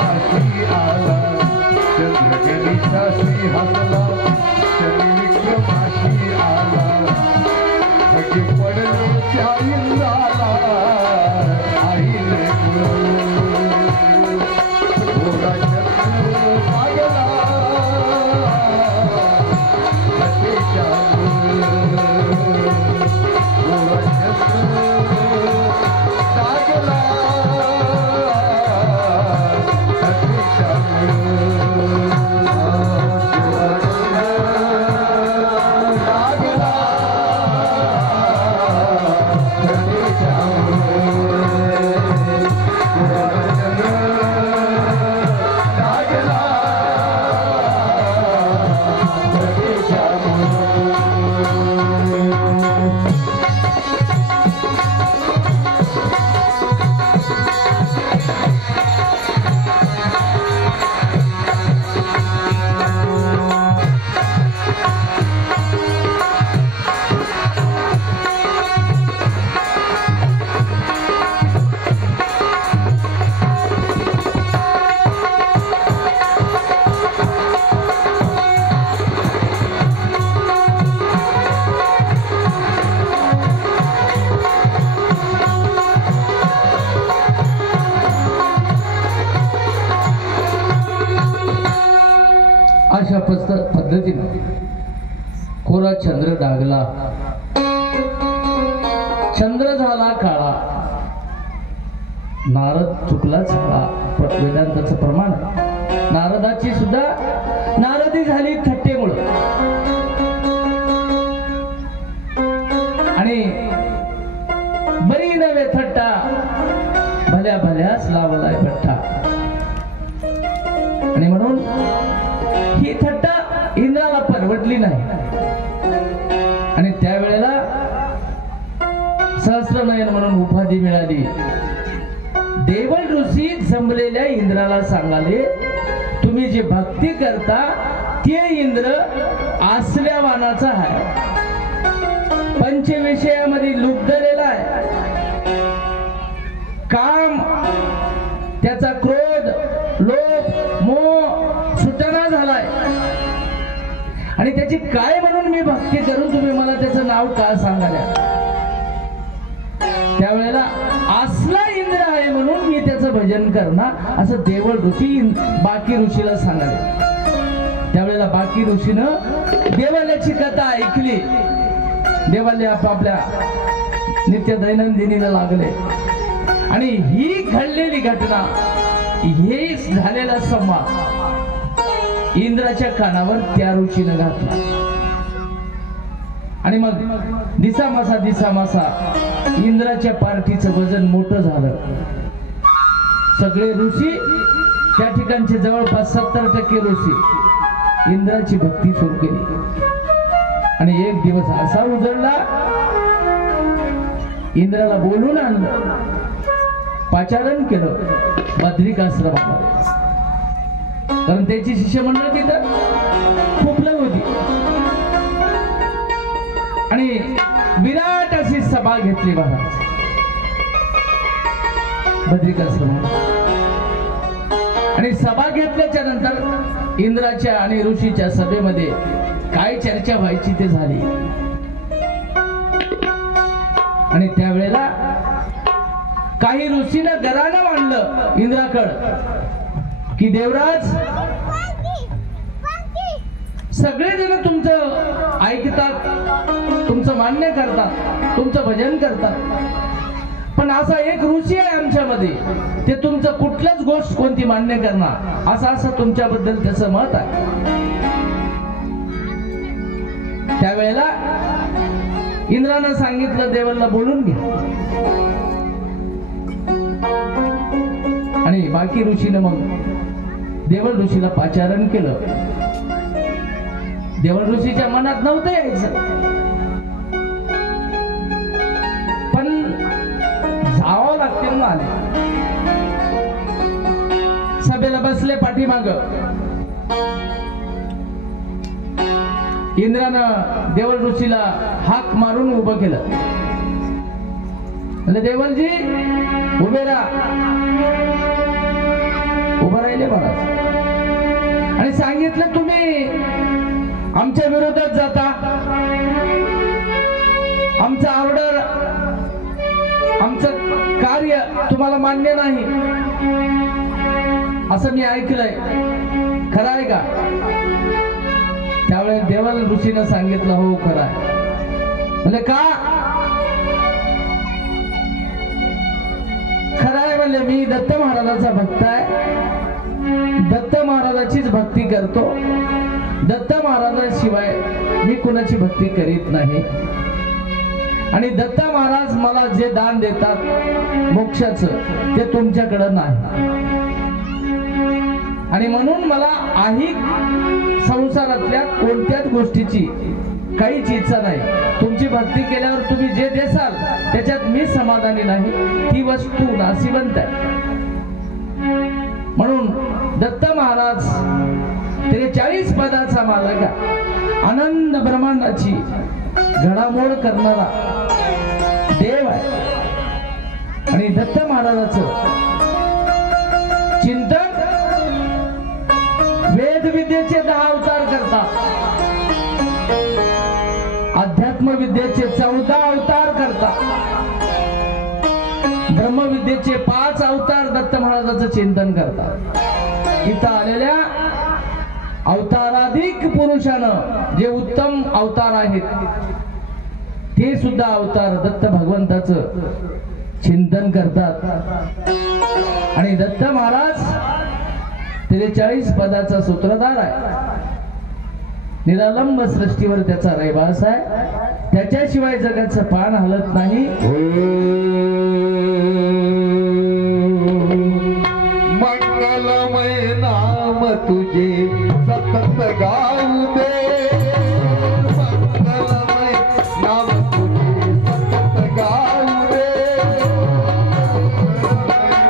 विक्रमाशी आला चंद्रगणिताशी हसला शनी विक्रमाशी आला ढग पडले त्या इंद्राला आईने घोडा चक्र लागला सतीच्या घोडा चक्र लागला अशा पद्धतीने कोरा चंद्र डागला चंद्र झाला काळा नारद चुकला झाला वेदांताचं प्रमाण नारदाची सुद्धा नारदी झाली थट्टेमुळं आणि बरी नव्हे थट्टा भल्या भल्याच लावलाय भट्टा आणि म्हणून ही थट्टा इंद्राला परवडली नाही आणि त्यावेळेला सहस्रनयन म्हणून उपाधी मिळाली देवल ऋषी जमलेल्या इंद्राला सांगाले तुम्ही जे भक्ती करता ते इंद्र आसल्या वानाचा आहे पंचविषयामध्ये लुब्धलेला आहे काम त्याचा क्रोध लोभ मोह सुटना झालाय आणि त्याची काय म्हणून मी भक्ती करू तुम्ही मला त्याचं नाव का सांगाल्या त्यावेळेला आसला इंद्र आहे म्हणून मी त्याचं भजन करणार असं देवळ ऋषी बाकी ऋषीला सांगाले त्यावेळेला बाकी ऋषीनं देवाल्याची कथा ऐकली देवाले आपापल्या नित्य दैनंदिनीला लागले आणि ही घडलेली घटना हे झालेला संवाद इंद्राच्या कानावर त्या ऋषीनं घातला आणि मग दिसामासा इंद्राच्या पार्टीचं वजन मोठं झालं सगळे ऋषी त्या ठिकाणचे जवळपास 70% ऋषी इंद्राची भक्ती सुरू केली आणि एक दिवस असा उजळला इंद्राला बोलून आणलं पाचारण केलं बद्रिकाश्रमामध्ये कारण त्याची शिष्य मंडळ तिथं खूप लग होती आणि विराट अशी सभा घेतली महाराज बद्रिकाश्रमात आणि सभा घेतल्याच्या नंतर इंद्राच्या आणि ऋषीच्या सभेमध्ये काय चर्चा व्हायची ते झाली आणि त्यावेळेला काही ऋषीनं घराणं मांडलं इंद्राकड की देवराज सगळेजण तुमचं ऐकतात तुमचं मान्य करतात तुमचं भजन करतात पण असा एक ऋषी आहे आमच्यामध्ये ते तुमचं कुठल्याच गोष्ट कोणती मान्य करणार असं तुमच्याबद्दल त्याचं मत आहे त्यावेळेला इंद्रानं सांगितलं देवाला बोलून घे आणि बाकी ऋषीनं मग देवल ऋषीला पाचारण केलं देवल ऋषीच्या मनात नव्हतं यायचं पण जावं लागतील ना आले सभेला बसले पाठीमाग इंद्रानं देवल ऋषीला हाक मारून उभं केलं म्हणजे देवलजी उभे राहा राहिले महाराज आणि सांगितलं तुम्ही आमच्या विरोधात जाता, आमचं ऑर्डर आमचं कार्य तुम्हाला मान्य नाही असं मी ऐकलंय, खरं आहे का? त्यावेळेस देवाल ऋषीनं सांगितलं हो खरं आहे. म्हणजे का खरं आहे? म्हणले मी दत्त महाराजाचा भक्त आहे, दत्त महाराजाचीच भक्ती करतो, दत्त महाराजाशिवाय मी कुणाची भक्ती करीत नाही आणि दत्त महाराज मला जे दान देतात मोक्षाचं ते तुमच्याकडं नाही आणि म्हणून मला आही संसारातल्या कोणत्याच गोष्टीची काहीच इच्छा नाही. तुमची भक्ती केल्यावर तुम्ही जे देसाल त्याच्यात मी समाधानी नाही, ती वस्तू नाशिवंत आहे. म्हणून दत्त महाराज 43 पदाचा मालक, आनंद ब्रह्मांडाची घडामोड करणारा देव आहे आणि दत्त महाराजाचं चिंतन वेद विद्येचे 10 अवतार करतात, अध्यात्म विद्येचे 14 अवतार करतात, ब्रह्मविद्येचे 5 अवतार दत्त महाराजाचं चिंतन करतात. इथं आलेल्या अवताराधिक पुरुषानं जे उत्तम अवतार आहेत ते सुद्धा अवतार दत्त भगवंताचं चिंतन करतात आणि दत्त महाराज 43 पदाचा सूत्रधार आहे. निरालंब सृष्टीवर त्याचा रहिवास आहे, त्याच्याशिवाय जगाचं पान हलत नाही. मंगलमय नाम तुझे सतत गाऊ दे, मंगलमय नाम तुझे सतत गाऊ दे,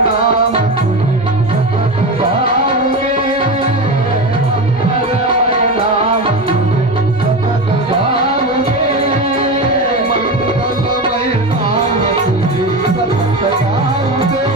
नाम तुझे सतत गाऊ दे, मंगलमय नाम तुझे सतत गाऊ दे, मंगलमय नाम तुझे सतत गाऊ दे.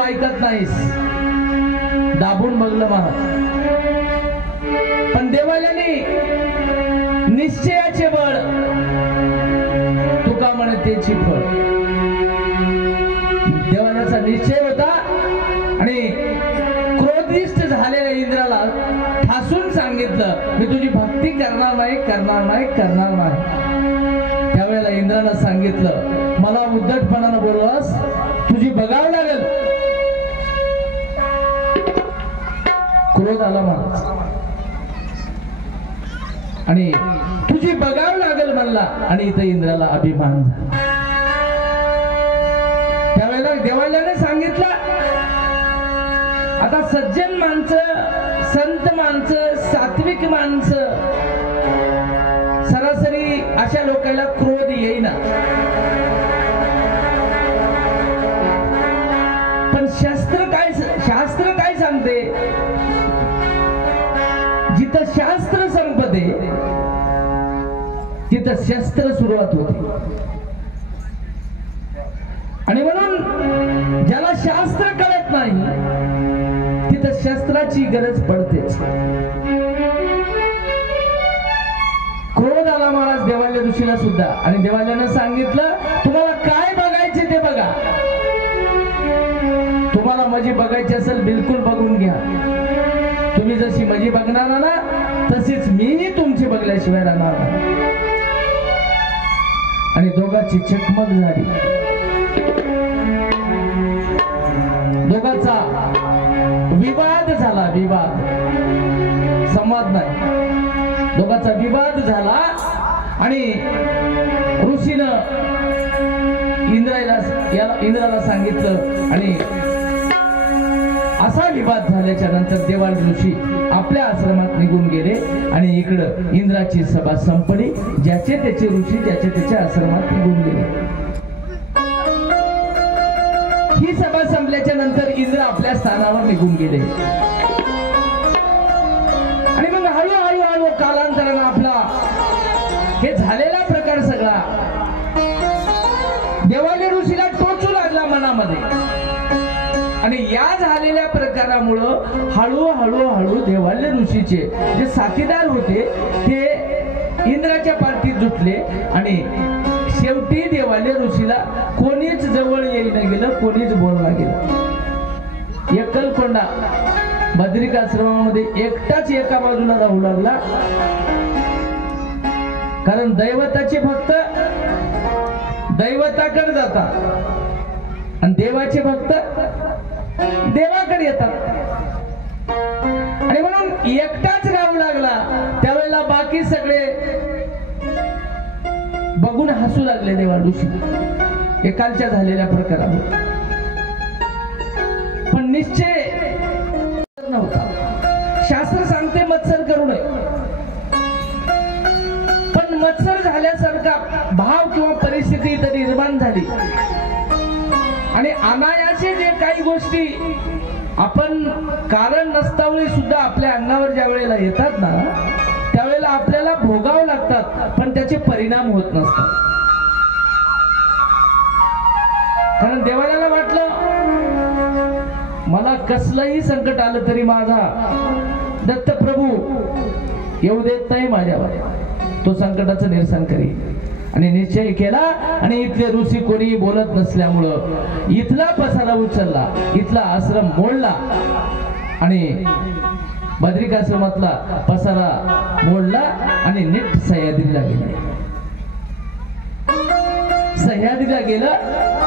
ऐकत नाहीस, दाबून बघलं महाराज. पण देवाल्याने निश्चयाचे बळ, तुका म्हणे त्याची फळ. देवाल्याचा निश्चय होता आणि क्रोधिष्ठ झालेल्या इंद्राला ठासून सांगितलं मी तुझी भक्ती करणार नाही, करणार नाही, करणार नाही. त्यावेळेला इंद्राला सांगितलं मला उद्धटपणानं बोलवास, तुझी बघावं लागेल. क्रोध आला महाराज आणि तुझी बघावं लागेल म्हणला आणि इथं इंद्राला अभिमान झाला. त्यावेळेला देवाल्याने सांगितलं आता सज्जन माणसं, संत माणसं, सात्विक माणसं अशा लोकांना क्रोध येईना. पण शास्त्र काय सांगते, जिथं शास्त्र संपते तिथं शस्त्र सुरुवात होते. आणि म्हणून ज्याला शास्त्र कळत नाही तिथं शस्त्राची गरज पडतेच. क्रोध आला महाराज देवाल्या ऋषीला सुद्धा, आणि देवाल्यानं सांगितलं तुम्हाला काय बघायचे ते बघा. तुम्हाला माझी बघायची असेल बिलकुल बघून घ्या. तुम्ही जशी माझी बघणार ना तशीच मीही तुमची बघल्याशिवाय राहणार नाही. आणि दोघांची चकमक झाली. दोघांचा विवाद झाला. विवाद, संवाद नाही, दोघांचा विवाद झाला. आणि ऋषीनं इंद्राला सांगितलं. आणि असा विवाद झाल्याच्या नंतर देवाल ऋषी आपल्या आश्रमात निघून गेले. आणि इकडं इंद्राची सभा संपली. ज्याचे त्याचे ऋषी ज्याचे त्याच्या आश्रमात निघून गेले. ही सभा संपल्याच्या नंतर इंद्र आपल्या स्थानावर निघून गेले. आणि मग हळूहळू कालांतरानं आपला हे झालेला प्रकार सगळा देवाल्या ऋषीला टोचू लागला मनामध्ये. आणि या झालेल्या प्रकारामुळं हळूहळू देवाल्या ऋषीचे जे साथीदार होते ते इंद्राच्या पाठीत जुटले. आणि शेवटी देवाल्या ऋषीला कोणीच जवळ येईन गेलं, कोणीच बोलला गेलं. एकलकोंडा बद्रिकाश्रमामध्ये एकटाच एका बाजूला राहू लागला. कारण दैवताचे भक्त दैवताकडे जातात आणि देवाचे भक्त देवाकडे येतात. आणि म्हणून एकटाच राहू लागला. त्यावेळेला बाकी सगळे बघून हसू लागले देवा ऋषी एकालच्या झालेल्या प्रकारावर. पण निश्चय नव्हता. शास्त्र सांगते मत्सर करू नये, पण मत्सर झाल्यासारखा भाव किंवा परिस्थिती तरी निर्माण झाली. आणि अनायासे जे काही गोष्टी आपण कारण नसतावळी सुद्धा आपल्या अंगावर ज्या वेळेला येतात ना त्यावेळेला आपल्याला भोगावं लागतात, पण त्याचे परिणाम होत नसतात. कारण देवाला वाटलं मला कसलंही संकट आलं तरी माझा दत्तप्रभू येऊ देत नाही माझ्यावर, तो संकटाचं निरसन करी. आणि निश्चय केला. आणि इथले ऋषी कोणी बोलत नसल्यामुळं इथला पसारा उचलला, इथला आश्रम मोडला आणि बद्रिकाश्रमातला पसारा मोडला आणि नीट सह्याद्रीला गेले. सह्याद्रीला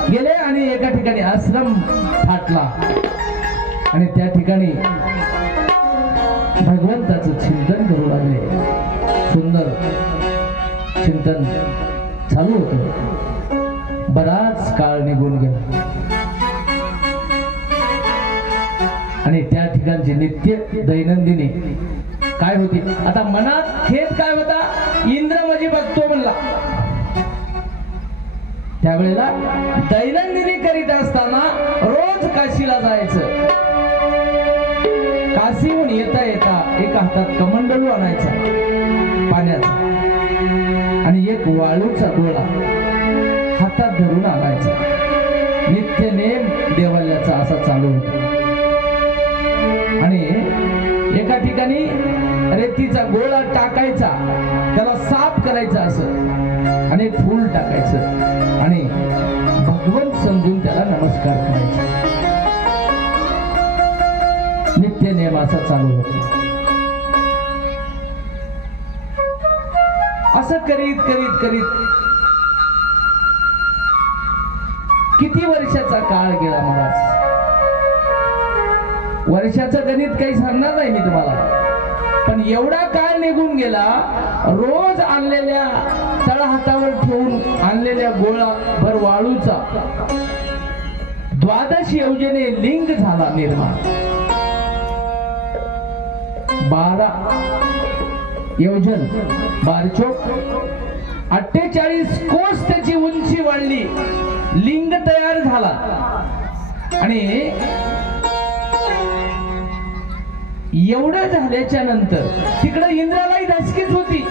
गेले आणि एका ठिकाणी आश्रम फाटला आणि त्या ठिकाणी भगवंताचं चिंतन करू लागले. सुंदर चिंतन चालू होतं. बराच काळ निघून गेला आणि त्या ठिकाणची नित्य दैनंदिनी काय होती. आता मनात खेद काय होता, इंद्र म्हणजे बघतो म्हणला. त्यावेळेला दैनंदिनी करीत असताना रोज काशीला जायचं. काशीहून येता येता एका हातात कमंडलू आणायचा पाण्याचा आणि एक वाळूचा गोळा हातात धरून आणायचा. नित्य नेम देवाल्याचा असा चालू होता. आणि एका ठिकाणी रेतीचा गोळा टाकायचा, त्याला साफ करायचा असं आणि फूल टाकायचं आणि भगवंत समजून त्याला नमस्कार करायचा. नित्य नेम असा चालू होता. असं करीत करीत करीत किती वर्षाचा काळ गेला महाराज. वर्षाचं गणित काही सांगणार नाही मी तुम्हाला, पण एवढा काळ निघून गेला. रोज आणलेल्या तळहातावर ठेवून आणलेल्या गोळा भर वाळूचा 12 योजने लिंग झाला निर्माण. 12 योजन 12 चौक 48 कोस त्याची उंची वाढली, लिंग तयार झाला आणि एवढं झाल्याच्या नंतर तिकडे इंद्रालाही धसकीच होती.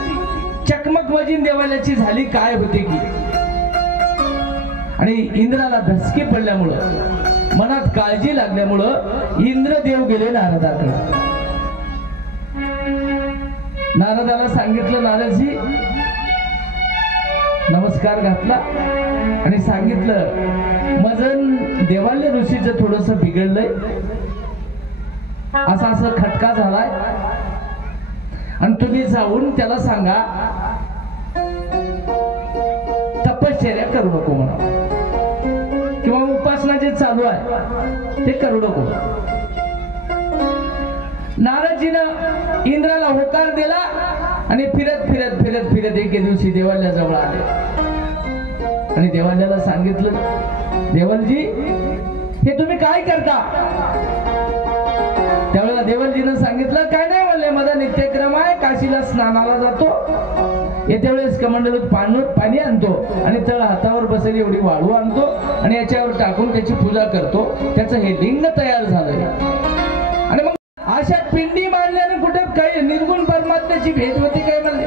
चकमक वजीन देवाल्याची झाली काय होते की, आणि इंद्राला धसकी पडल्यामुळं मनात काळजी लागल्यामुळं इंद्रदेव गेले नारदाकडे. नारदाला सांगितलं, नारदजी नमस्कार घातला आणि सांगितलं मजन देवाल्य ऋषीचं थोडस बिघडलंय, असा असं खटका झालाय आणि तुम्ही जाऊन त्याला सांगा तपश्चर्या करू नको म्हणा, किंवा उपासना जे चालू आहे ते करू नको. नारदजीनं इंद्राला होकार दिला आणि फिरत फिरत फिरत फिरत एके दिवशी देवालयाजवळ आले आणि देवालयाला सांगितलं, देवलजी हे तुम्ही काय करता? त्यावेळेला देवलजीनं सांगितलं, काय नाही म्हणले, माझा नित्यक्रम आहे, काशीला स्नानाला जातो, येत्या वेळेस कमंडलूत पाणी आणतो आणि तळ हातावर बसेल एवढी वाळू आणतो आणि याच्यावर टाकून त्याची पूजा करतो, त्याचं हे लिंग तयार झालंय. आणि मग अशा पिंडी मांडल्याने कुठे काही निर्गुण परमात्म्याची भेट होती काय म्हणले?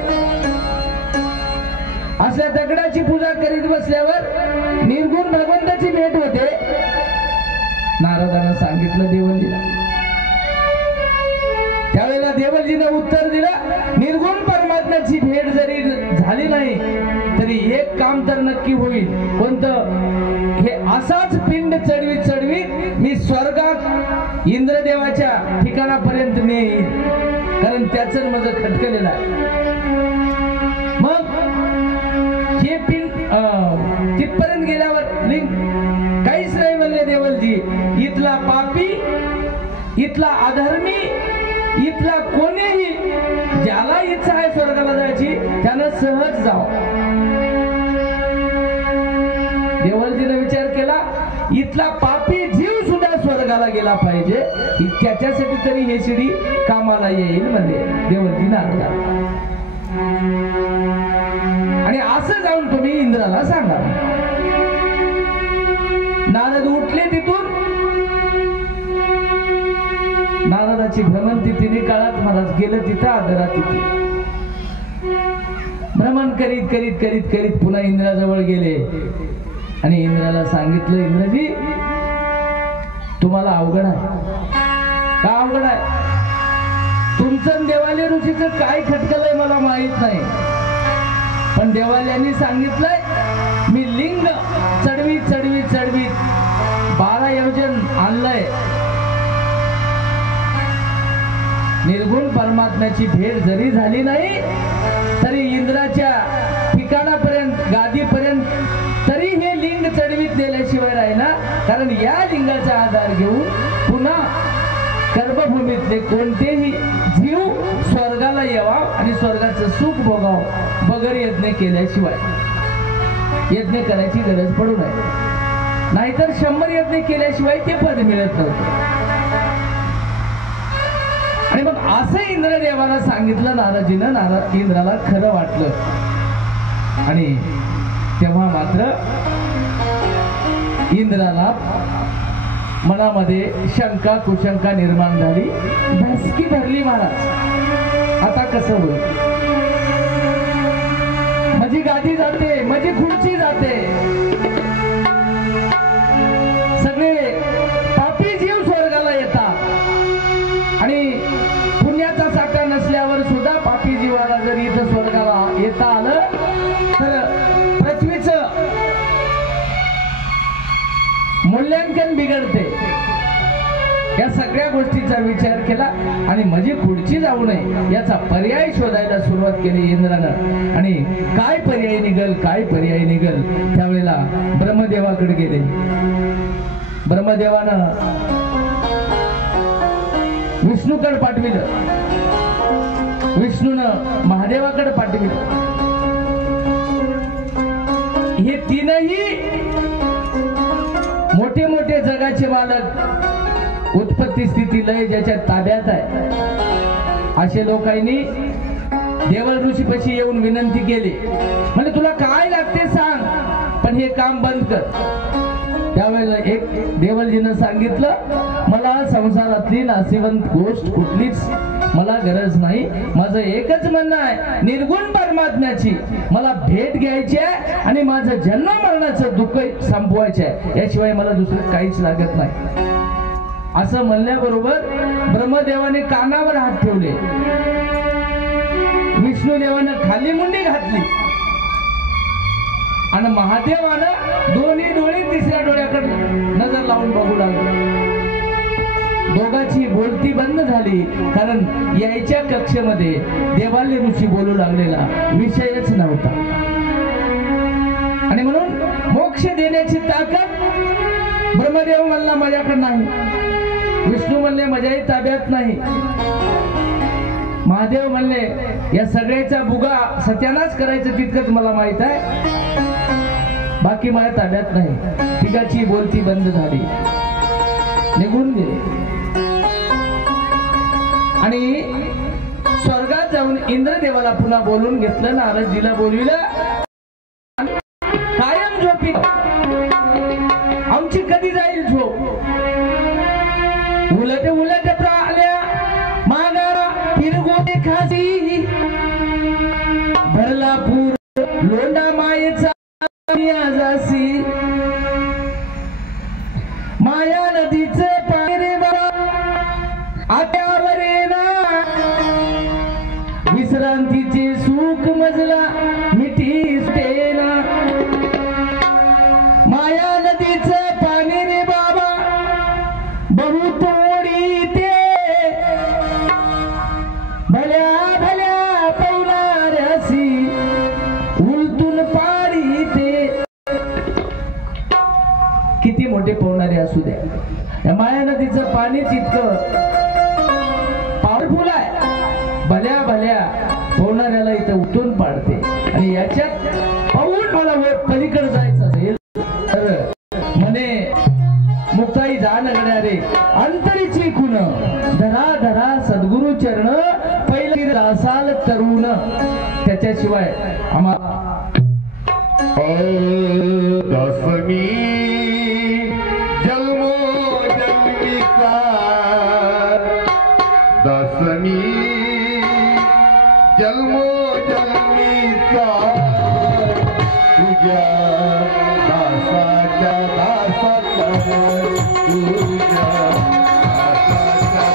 असल्या दगडाची पूजा करीत बसल्यावर निर्गुण भगवंताची भेट होते. नारदानं सांगितलं देवलजीला. त्यावेळेला देवलजीनं उत्तर दिलं, निर्गुण परमात्म्याची भेट जरी झाली नाही तरी एक काम तर नक्की होईल. कोणतं? हे असाच पिंड चढवीत चढवीत मी स्वर्गात इंद्रदेवाच्या ठिकाणापर्यंत नेईल, कारण त्याच माझं खटकलेलं आहे. मग हे पिंड तिथपर्यंत गेल्यावर लिंग काहीच नाही म्हणले देवलजी. इथला पापी, इथला अधर्मी, इथला कोणीही ज्याला इच्छा आहे स्वर्गाला जायची त्यानं सहज जाव. देवलजीने विचार केला, इथला पापी जीव सुद्धा स्वर्गाला गेला पाहिजे, त्याच्यासाठी तरी हे शिडी कामाला येईल म्हणजे देवलजी नारदा. आणि असं जाऊन तुम्ही इंद्राला सांगा. नारद उठले तिथून. नारदाची भ्रमंती तिने काळात महाराज गेलं तिथं आदरा तिथे भ्रमण करीत करीत करीत करीत पुन्हा इंद्राजवळ गेले आणि इंद्राला सांगितलं, इंद्रजी तुम्हाला अवघड आहे. का अवघड आहे? तुमचं देवालय ऋषीचं काय खटकलंय मला माहित नाही, पण देवालयांनी सांगितलंय मी लिंग चढवीत चढवीत चढवीत 12 योजन आणलंय. निर्गुण परमात्म्याची भेट जरी झाली नाही तरी इंद्राच्या ठिकाणापर्यंत गादीपर्यंत तरी हे लिंग चढवीत नेल्याशिवाय राहिना, कारण या लिंगाचा आधार घेऊन पुन्हा कर्मभूमीतले कोणतेही जीव स्वर्गाला यावा आणि स्वर्गाचं सुख भोगावं बगर यज्ञ केल्याशिवाय. यज्ञ करायची गरज पडू नये, नाहीतर 100 यज्ञ केल्याशिवाय ते पद मिळत नव्हतं. आणि मग असं इंद्रदेवाला सांगितलं नारदजीनं. इंद्राला खरं वाटलं आणि तेव्हा मात्र इंद्राला मनामध्ये शंका कुशंका निर्माण झाली, धसकी भरली. महाराज आता कसं होईल? माझी गादी जाते, माझी खुर्ची जाते, सगळे पापी जीव स्वर्गाला येतात आणि पुण्याचा साठा नसल्यावर सुद्धा पापी जीवाला जर इथं स्वर्गाला येता आलं तर पृथ्वीचं मूल्यांकन बिघडते. या सगळ्या गोष्टीचा विचार केला आणि माझी खुर्ची जाऊ नये याचा पर्याय शोधायला सुरुवात केली इंद्रानं. आणि काय पर्याय निघल, काय पर्याय निघल, त्यावेळेला ब्रह्मदेवाकडे गेले. ब्रह्मदेवानं विष्णूकडे पाठविलं, विष्णूनं महादेवाकडे पाठविलं. हे तीनही मोठे मोठे जगाचे मालक, उत्पत्ती स्थिती लय ज्याच्या ताब्यात आहे, असे लोकांनी देवल ऋषीपाशी येऊन विनंती केली, म्हणजे तुला काय लागते सांग, पण हे काम बंद कर. त्यावेळेला एक देवलजीनं सांगितलं, मला संसारातली नाशिवंत गोष्ट कुठलीच मला गरज नाही. माझं एकच म्हणणं आहे, निर्गुण परमात्म्याची मला भेट घ्यायची आहे आणि माझं जन्म मरणाचं दुःख संपवायचं आहे, याशिवाय मला दुसरं काहीच लागत नाही. असं म्हणल्याबरोबर ब्रह्मदेवाने कानावर हात ठेवले, विष्णुदेवानं खाली मुंडी घातली आणि महादेवानं दोन्ही डोळे तिसऱ्या डोळ्याकडे नजर लावून बघू लागले. दोघांची बोलती बंद झाली, कारण यायच्या कक्षेमध्ये देवाली ऋषी बोलू लागलेला विषयच नव्हता. आणि म्हणून मोक्ष देण्याची ताकद ब्रह्मदेव म्हणला माझ्याकडे नाही, विष्णू म्हणले माझ्याही ताब्यात नाही, महादेव म्हणले या सगळ्याचा बुगा सत्यानाश करायचं तितकंच मला माहित आहे, बाकी माझ्या ताब्यात नाही. तिघाची बोलती बंद झाली, निघून गेले आणि स्वर्गात जाऊन इंद्रदेवाला पुन्हा बोलून घेतलं, नारदजीला बोलविलं. कायम झोपी आमची कधी जाईल झोप, उलट उलट प्राल्या मागारा फिरगोटे खासी, भरला पूर लोंढा मायेचा जासी, माया नदीचे पाणी रे बाबा आत्यावर येना, विश्रांतीचे सुख मजला मिठी सुटेना, माया नदीचे पाणी रे बाबा बहु तोडी ते, भल्या भल्या पवनाऱ्यासी उलटून पाडी ते. किती मोठे पवणारे असू द्या, या माया नदीचं पाणीच इतकं पॉवरफुल आहे, भल्या भल्या पवणाऱ्याला इथं उठून पाडते. आणि याच्यात पाहून मला पलीकडे जायचं असेल तर म्हणे मुक्ताई जाण गड्यारे अंतरीची खुन, धरा धरा सद्गुरु चरण पहिली रासाल तरुण, त्याच्याशिवाय आम्हाला दसमी जन्मो जन्मीचा, दसमी जन्मो जन्मीचा, तुझ्या दासाच्या दासाचा, तुझ्या दासाच्या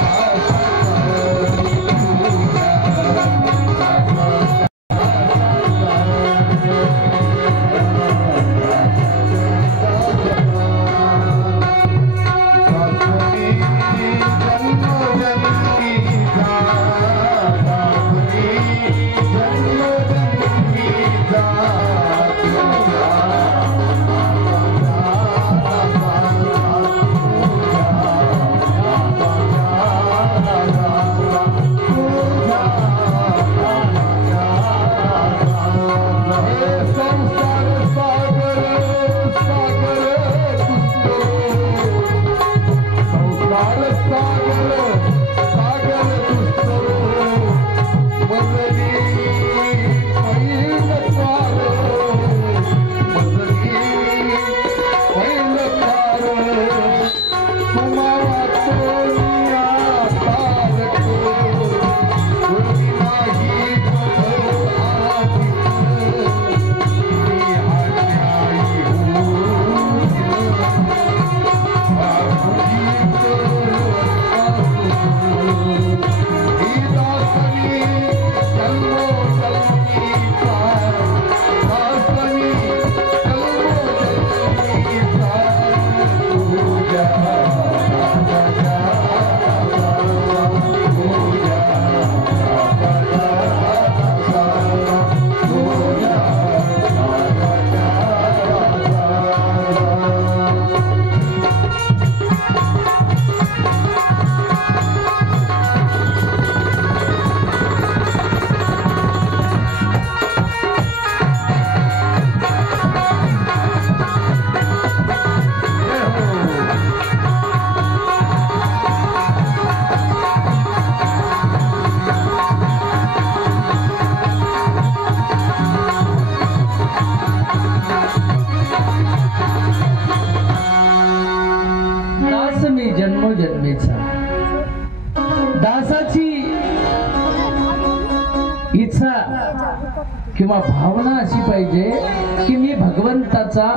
किंवा भावना अशी पाहिजे की मी भगवंताचा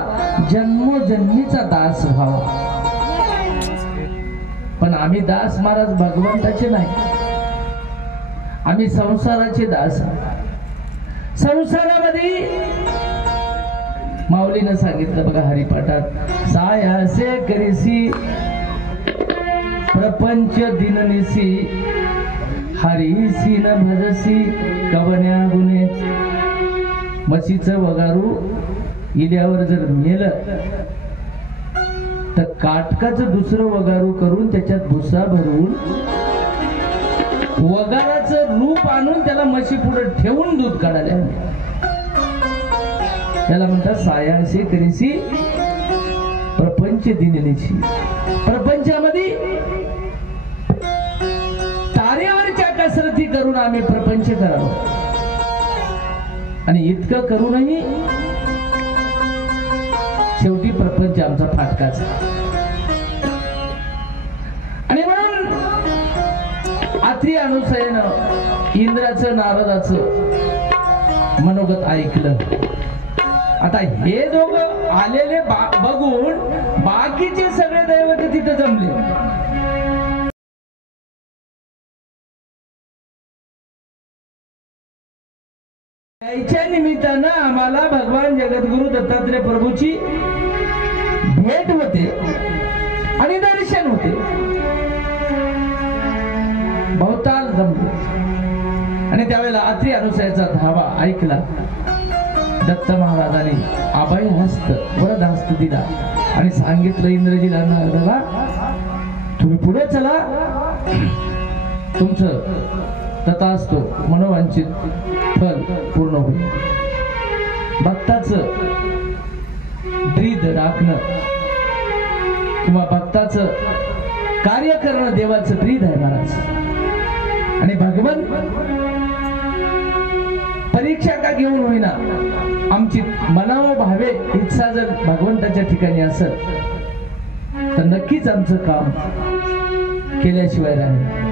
जन्मोजन्मीचा दास व्हावा. पण आम्ही दास महाराज भगवंताचे नाही, आम्ही संसाराचे दास. संसारामध्ये माऊलीनं सांगितलं बघा हरिपाठात, सायासे करीसी प्रपंच दिननिसी हरीसी न भजसी कवन्या गुणे. म्हशीचं वगारू इल्यावर जर मेलं तर काटकाचं दुसरं वगारू करून त्याच्यात भुसा भरून वगाराचं रूप आणून त्याला म्हशी पुढे ठेवून दूध काढायला, त्याला म्हणतात सायाशी करीसी प्रपंच दिननिसी. प्रपंचामध्ये तारेवरच्या कसरती करून आम्ही प्रपंच करावं, आणि इतकं करूनही शेवटी प्रपंच आमचा फाटकाच. आणि म्हणून आत्री अनुसयेनं इंद्राचं नारदाचं मनोगत ऐकलं. आता हे दोघं आलेले बघून बाकीचे सगळे दैवत तिथं जमले. याच्या निमित्तानं आम्हाला भगवान जगद्गुरु दत्तात्रय प्रभूची भेट होते आणि दर्शन होते. बहुताल जमले. आणि त्यावेळेला आत्री अनुसयाचा धावा ऐकला. दत्त महाराजांनी अभय हस्त वरद हस्त दिला आणि सांगितलं इंद्रजीला नारदाला, तुम्ही पुढे चला, तुमचं तथास्तु मनोवांछित फल पूर्ण होईल. भक्ताचं ब्रीद राखणं किंवा भक्ताचं कार्य करणं देवाचं ब्रीद आहे महाराज. आणि भगवान परीक्षा का घेऊन होईना आमची मनाव भावे इच्छा जर भगवंताच्या ठिकाणी असेल तर नक्कीच आमचं काम केल्याशिवाय राहील.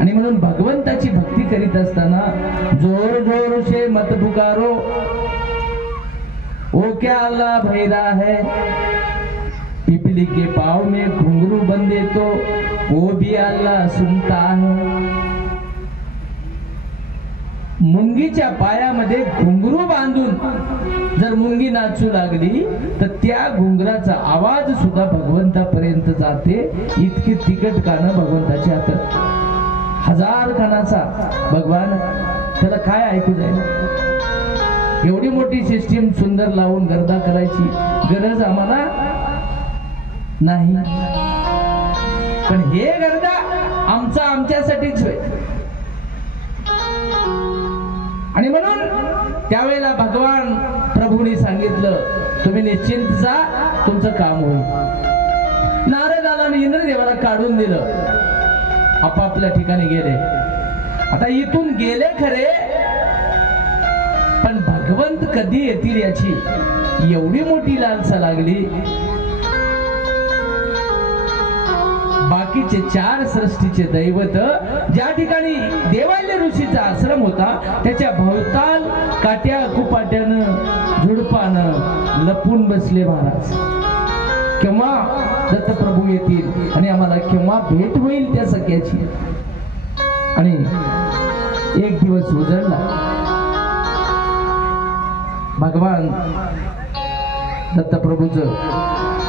आणि म्हणून भगवंताची भक्ती करीत असताना जोर जोर से मत पुकारो, वो क्या अल्लाह भैरा है, पिपली के पाँव में घुंघरू बंदे तो वो भी अल्लाह सुनता है. मुंगीच्या पायामध्ये घुंगरू बांधून जर मुंगी नाचू लागली तर त्या घुंगराचा आवाज सुद्धा भगवंतापर्यंत जाते. इतकी तिकट कानं भगवंताच्या हातात. हजार कानाचा भगवान, त्याला काय ऐकू जाईल. एवढी मोठी सिस्टीम सुंदर लावून गर्दा करायची गरज आम्हाला नाही. पण हे गर्दा आमचा आमच्यासाठीच होय. आणि म्हणून त्यावेळेला भगवान प्रभूंनी सांगितलं, तुम्ही निश्चिंत जा, तुमचं काम होईल. नारदाला आणि इंद्रदेवाला काढून दिलं, आपापल्या ठिकाणी गेले. आता इथून गेले खरे, पण भगवंत कधी येतील याची एवढी मोठी लालसा लागली. बाकीचे 4 सृष्टीचे दैवत ज्या ठिकाणी देवाल्य ऋषीचा आश्रम होता त्याच्या भोवताल काट्या कुपाट्यानं झुडपानं लपून बसले महाराज. केव्हा दत्तप्रभू येतील आणि आम्हाला केव्हा भेट होईल त्या सख्याची. आणि एक दिवस उजळला. भगवान दत्तप्रभूचं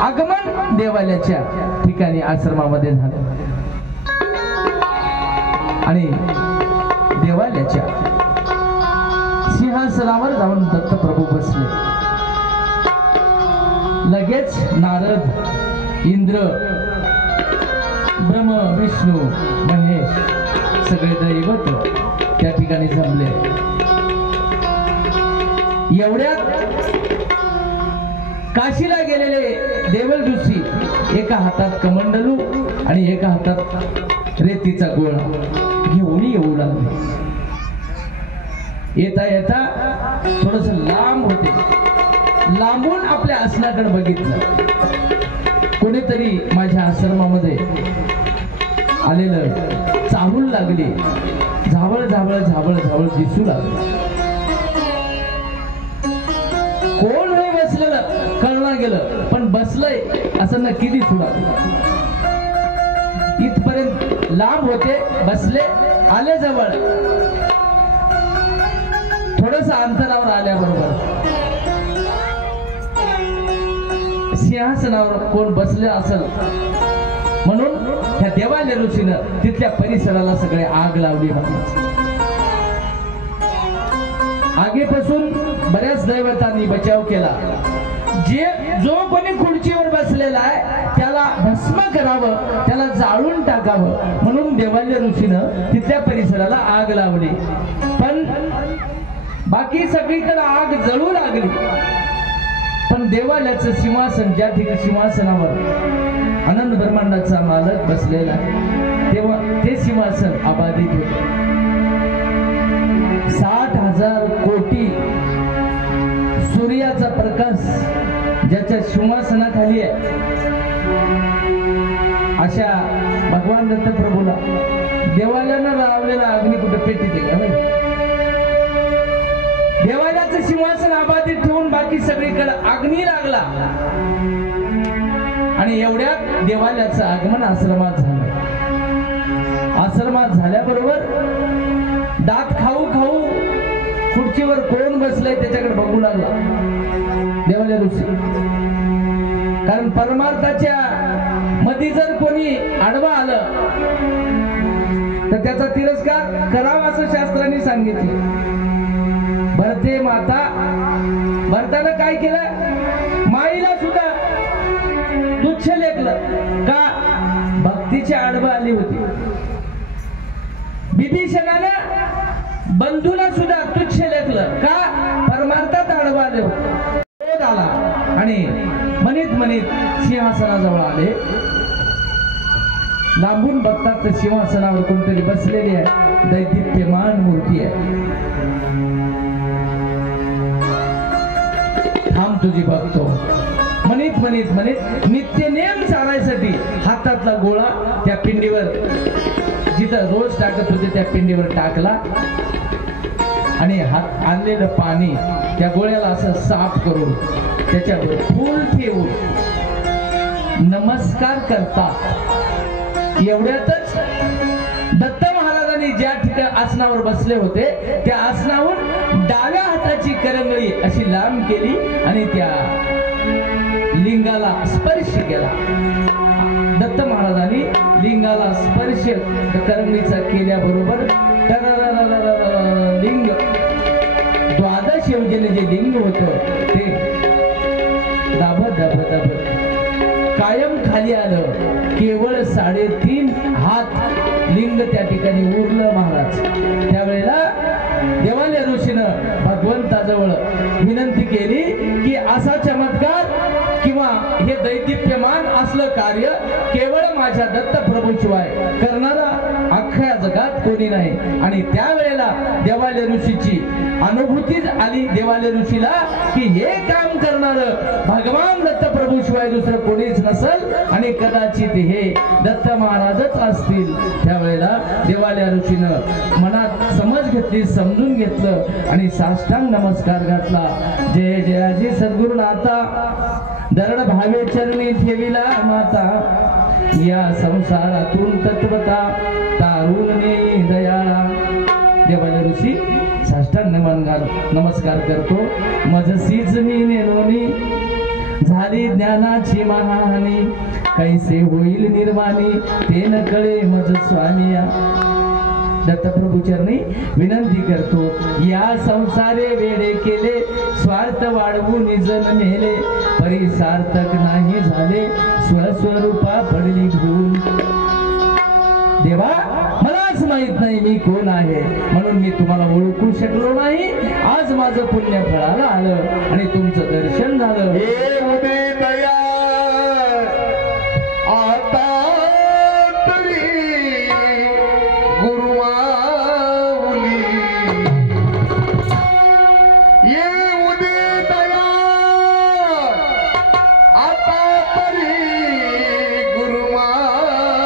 आगमन देवालयाच्या ठिकाणी आश्रमामध्ये झालं. आणि देवालयाच्या सिंहासनावर जाऊन दत्तप्रभू बसले. लगेच नारद, इंद्र, ब्रह्म, विष्णू, महेश सगळे दैवत त्या ठिकाणी जमले. एवढ्यात काशीला गेलेले देवल ऋषी एका हातात कमंडलू आणि एका हातात रेतीचा गोळा घेऊन येऊ लागले. येता येता थोडस लांब होते. लांबून आपल्या आसनाकडे बघितलं. कोणीतरी माझ्या आश्रमामध्ये आलेलं चाहूल लागले. झावळ झावळ झावळ झावळ दिसू लागले. कोण होय बसलेलं कळणार गेलं, पण बसलंय असं नक्की दिसून आलं. इथपर्यंत लांब होते, बसले, आले जवळ. थोडस अंतरावर आल्याबरोबर सिंहासनावर कोण बसले असेल म्हणून त्या देवालय ऋषीनं तिथल्या परिसराला सगळे आग लावली. आगीपासून बऱ्याच दैवतांनी बचाव केला. जो कोणी खुर्चीवर बसलेला आहे त्याला भस्म करावं, त्याला जाळून टाकावं म्हणून देवालय ऋषीनं तिथल्या परिसराला आग लावली. पण बाकी सगळीकडे आग जळू लागली. पण देवालयाचं सिंहासन, ज्या ठिकाणी सिंहासनावर अनंत ब्रह्मांडाचा मालक बसलेला तेव्हा ते सिंहासन अबाधित होते. 60,000 कोटी सूर्याचा प्रकाश ज्याच्या सिंहासनाखाली आहे, अशा भगवान दत्तप्रभूला देवालयानं लावलेला अग्नी कुठे पेटीत आहे का? देवालयाचं सिंहासन अबाधित ठेवून बाकी सगळीकडे अग्नी लागला आणि एवढ्यात देवालयाचं आगमन आश्रमात झालं. आश्रमात झाल्याबरोबर दात खाऊ खाऊ खुर्चीवर कोण बसलंय त्याच्याकडे बघू लागला देवालय ऋषी. कारण परमार्थाच्या मध्ये जर कोणी आडवा आलं तर त्याचा तिरस्कार करावा असं शास्त्रांनी सांगितले. भरते माता, भरतानं काय केलं? माईला सुद्धा तुच्छ लेखलं का? भक्तीची आडवा आली होती. विभीषणानं बंधूला सुद्धा तुच्छ लेखलं का? परमार्थात आडवा आले होते. आला आणि म्हणीत सिंहासनाजवळ आले. लांबून बघतात तर सिंहासनावर कोणतरी बसलेली आहे, दैदिप्यमान मूर्ती आहे. थांब तुझी बघतो म्हणीत नित्य नेम चालायसाठी हातातला गोळा त्या पिंडीवर, जिथं रोज टाकत होते त्या पिंडीवर टाकला आणि हात आणलेलं पाणी त्या गोळ्याला असं साफ करून त्याच्यावर फूल ठेवून नमस्कार करतात. एवढ्यातच दत्त महाराजांनी ज्या ठिकाणी आसनावर बसले होते त्या आसनावर डाव्या हाताची करंगळी अशी लांब केली आणि त्या लिंगाला स्पर्श केला. दत्त महाराजांनी लिंगाला स्पर्श करंगळीचा केल्याबरोबर लिंग, द्वादश योजने जे लिंग होतं ते दाबत कायम खाली आलं. केवळ 3.5 हात लिंग त्या ठिकाणी उरलं महाराज. त्यावेळेला देवालय ऋषीनं भगवंताजवळ विनंती केली की असा चमत्कार किंवा हे दैदिप्यमान असलं कार्य केवळ माझ्या दत्त प्रभूशिवाय करणारा अख्ख्या जगात कोणी नाही. आणि त्यावेळेला देवालय ऋषीची अनुभूतीच आली देवालय ऋषीला की हे काम करणार भगवान दत्त प्रभूशिवाय दुसरं कोणीच नसल आणि कदाचित हे दत्त महाराजच असतील. त्यावेळेला देवालय ऋषीनं मनात समज घेतली, समजून घेतलं आणि साष्टांग नमस्कार घातला. जय जयाजी सद्गुरुनाथा, दरड भावे चरणी ठेविला माता, या संसारातून तत्वता तारून नेई दयाळा. देवालय ऋषी साष्टांग नमस्कार करतो. मजसीच मी नेनोनी झाली ज्ञानाची महाहानी, कैसे होईल निर्वाणी ते न कळे मज स्वामिया. दत्तप्रभू चरणी विनंती करतो. या संसारे वेडे केले, स्वार्थ वाढवून निजन नेले, परी सार्थक नाही झाले, स्वस्वरूपा पडली भूल. देवा मलाच माहित नाही मी कोण आहे, म्हणून मी तुम्हाला ओळखू शकलो नाही. आज माझं पुण्य फळाला आलं आणि तुमचं दर्शन झालं. दया आता तरी गुरुमाऊली, येऊ दे दया आता तरी गुरुमाऊली,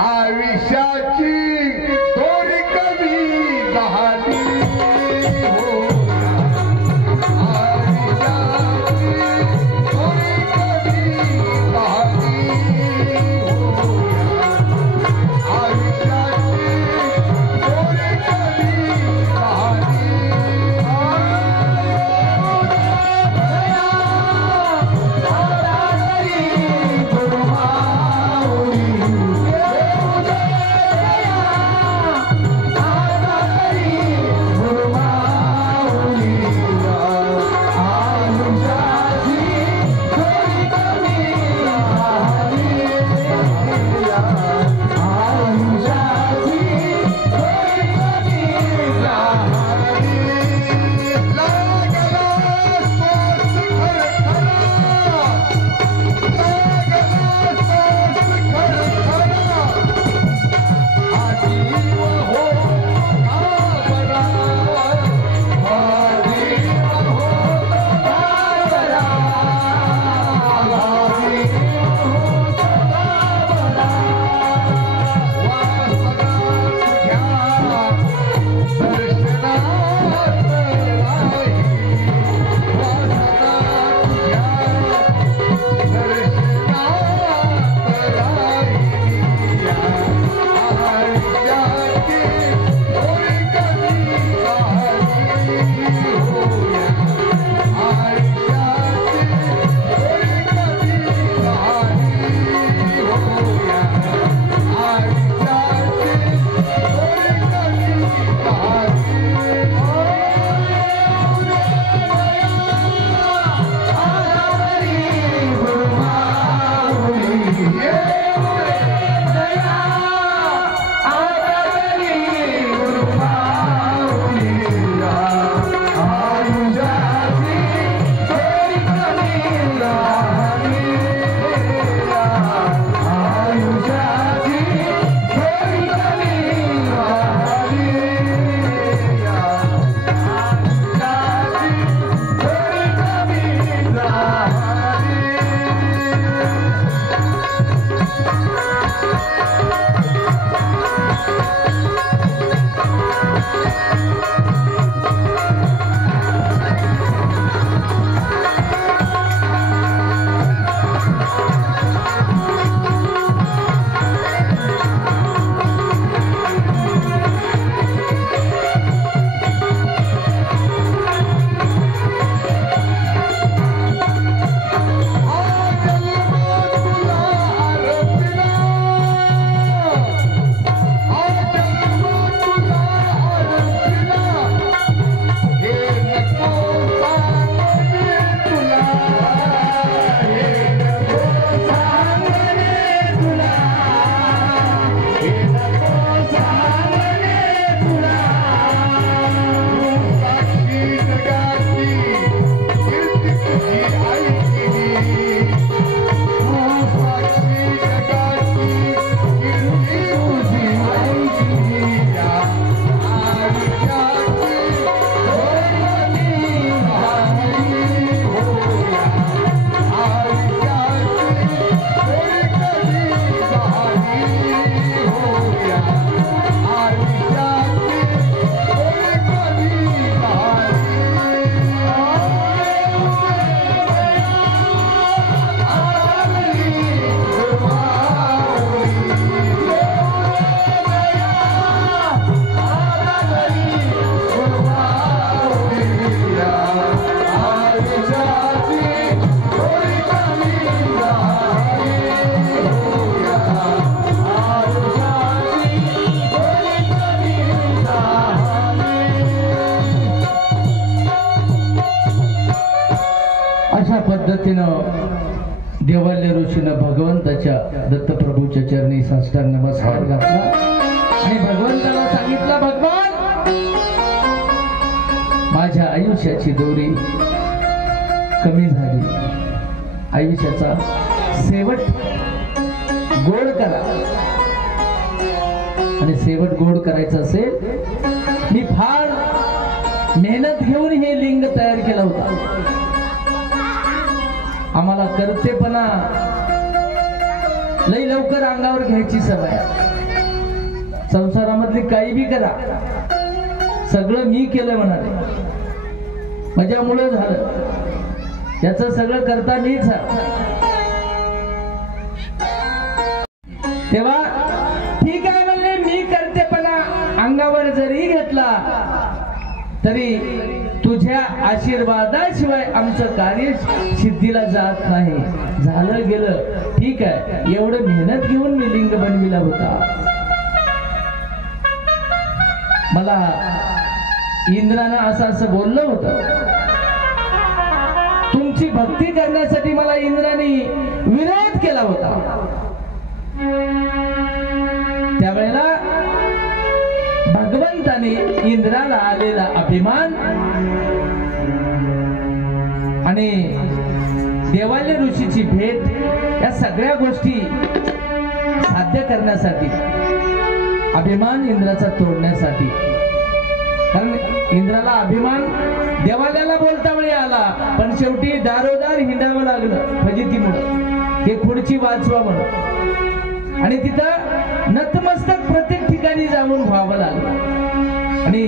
आयुष्याची दोरी कमी झाली हो. पद्धतीनं देवाल्य ऋषीनं भगवंताच्या दत्तप्रभूच्या चरणी साष्टांग नमस्कार घातला आणि भगवंताला सांगितलं, भगवान माझ्या आयुष्याची दोरी कमी झाली, आयुष्याचा शेवट गोड करा. आणि शेवट गोड करायचा असेल, मी फार मेहनत घेऊन हे लिंग तयार केला होता. आम्हाला करतेपणा लई लवकर अंगावर घ्यायची सवय. संसारामधली काही बी करा, सगळं मी केलं म्हणाले, माझ्यामुळे झालं, याच सगळं करता मीच. तेव्हा ठीक आहे म्हणले, मी करतेपणा अंगावर जरी घेतला तरी तुझ्या आशीर्वादाशिवाय आमचं कार्य सिद्धीला जात नाही. झालं गेलं ठीक आहे, एवढं मेहनत घेऊन मी लिंग बनविला होता. मला इंद्रानं असं बोललं होतं, तुमची भक्ती करण्यासाठी मला इंद्राने विरोध केला होता. त्यावेळेला भगवंताने इंद्राला आलेला अभिमान आणि देवाल्य ऋषीची भेट या सगळ्या गोष्टी साध्य करण्यासाठी, अभिमान इंद्राचा तोडण्यासाठी. कारण इंद्राला अभिमान देवाल्याला बोलता वेळी आला, पण शेवटी दारोदार हिंडावं लागलं फजितीमुळं, हे पुढची वाचवा म्हणून. आणि तिथं नतमस्तक प्रत्येक ठिकाणी जाऊन व्हावं लागलं. आणि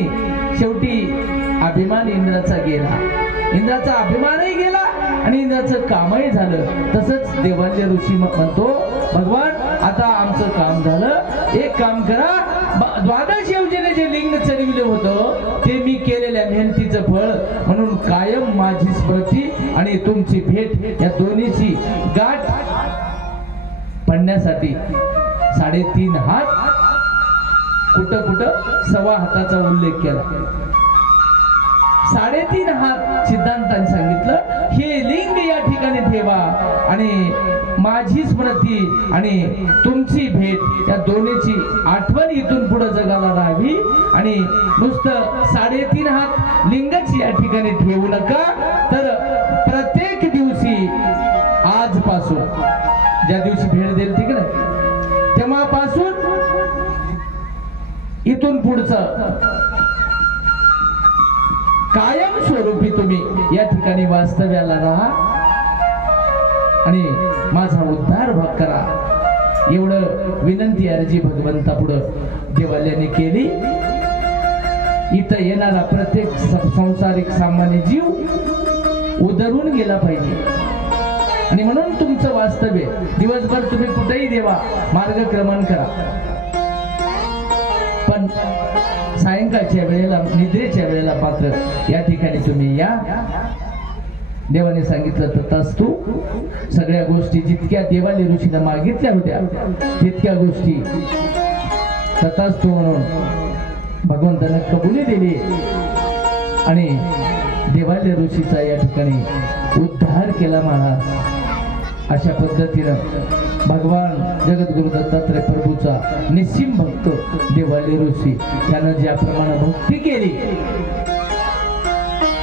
शेवटी अभिमान इंद्राचा गेला, इंद्राचा अभिमानही गेला आणि इंद्राचं कामही झालं. तसंच देवाल्य ऋषी म्हणतो, भगवान आता आमचं काम झालं, एक काम करा, 12 योजने जे लिंग चढविले होतं ते मी केलेल्या मेहनतीचं फळ म्हणून कायम माझी स्मृती आणि तुमची भेट या दोन्हीची गाठ पडण्यासाठी 3.5 हात, कुठं कुठं 1.25 हाताचा उल्लेख केला. 3.5 हात सिद्धांतांनी सांगितलं, हे लिंग या ठिकाणी ठेवा आणि माझी स्मृती आणि तुमची भेट या दोन्हीची आठवण इथून पुढे जगाला राहावी. आणि नुसतं 3.5 हात लिंगच या ठिकाणी ठेवू नका, तर प्रत्येक दिवशी आजपासून ज्या दिवशी भेट देईल ठीक आहे तेव्हापासून इथून पुढचं कायम स्वरूपी तुम्ही या ठिकाणी वास्तव्याला राहा आणि माझा उद्धार करा. एवढं विनंती अर्जी भगवंता पुढे देवाल्याने केली. इथं येणारा प्रत्येक संसारिक सामान्य जीव उधरून गेला पाहिजे. आणि म्हणून तुमचं वास्तव्य दिवसभर तुम्ही कुठेही देवा मार्गक्रमण करा, पण सायंकाळच्या वेळेला निद्रेच्या वेळेला मात्र या ठिकाणी तुम्ही या. देवाने सांगितलं तथास्तु. सगळ्या गोष्टी जितक्या देवाने ऋषीने मागितल्या होत्या तितक्या गोष्टी तथास्तु म्हणून भगवंताने कबुली दिली आणि देवाल्य ऋषीचा या ठिकाणी उद्धार केला महाराज. अशा पद्धतीनं भगवान जगद्गुरु दत्तात्रय प्रभूचा निस्सीम भक्त देवाल्य ऋषी त्यानं ज्याप्रमाणे भक्ती केली,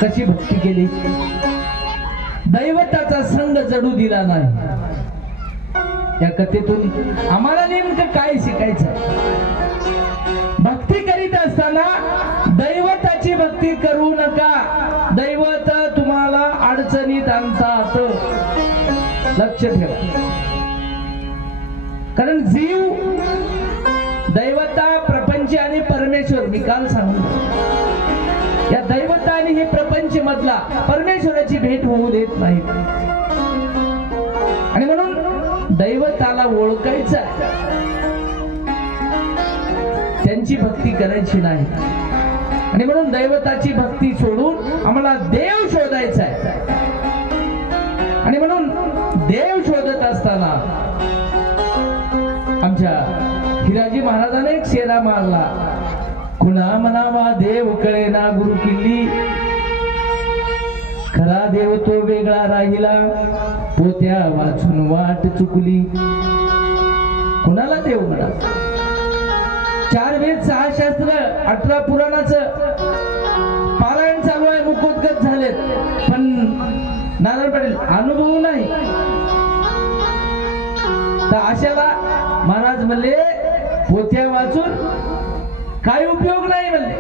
कशी भक्ती केली, दैवताचा संग जडू दिला नाही. या कथेतून आम्हाला नेमकं काय शिकायचं? भक्ती करीत असताना दैवताची भक्ती करू नका. दैवत तुम्हाला अडचणीत आणतात, लक्ष ठेवा. कारण जीव, दैवता, प्रपंच आणि परमेश्वर, मी काल सांगितलं, या दैवता आणि हे प्रपंच मधला परमेश्वराची भेट होऊ देत नाही. आणि म्हणून दैवताला ओळखायचं आहे, त्यांची भक्ती करायची नाही. आणि म्हणून दैवताची भक्ती सोडून आम्हाला देव शोधायचा आहे. आणि म्हणून देव शोधत असताना आमच्या हिराजी महाराजाने एक शेरा मारला, कुणा म्हणावा देव कळेना गुरु किल्ली, खरा देव तो वेगळा वेगळा राहिला, पोत्या वाचून वाट चुकली. कुणाला देव म्हणा? 4 वेद 6 शास्त्र 18 पुराणाचं पारायण चालू आहे, मुखोद्गत झालेत, पण नारायण पाटील अनुभव नाही. तर अशाला महाराज म्हणले पोथ्या वाचून काय उपयोग नाही म्हणले.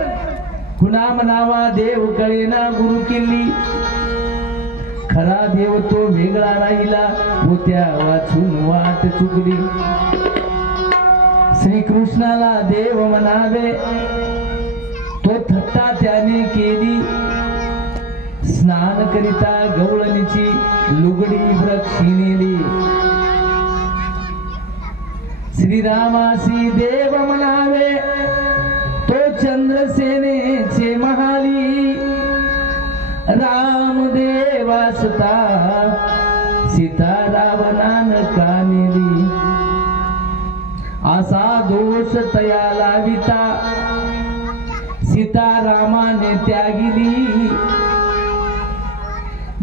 कुणा म्हणावा देव कळेना गुरु केली, खरा देव तो वेगळा राहिला, पोथ्या वाचून वाट चुकली. श्रीकृष्णाला देव म्हणावे तो थट्टा त्याने केली, स्नान करिता गवळणीची लुगडी वृक्षी नेली. श्रीरामासी देव म्हणावे तो चंद्रसेनेचे महाली, रामदेवासता सीता रावणान का नेली. असा दोष तया लाविता सीता रामाने त्यागिली,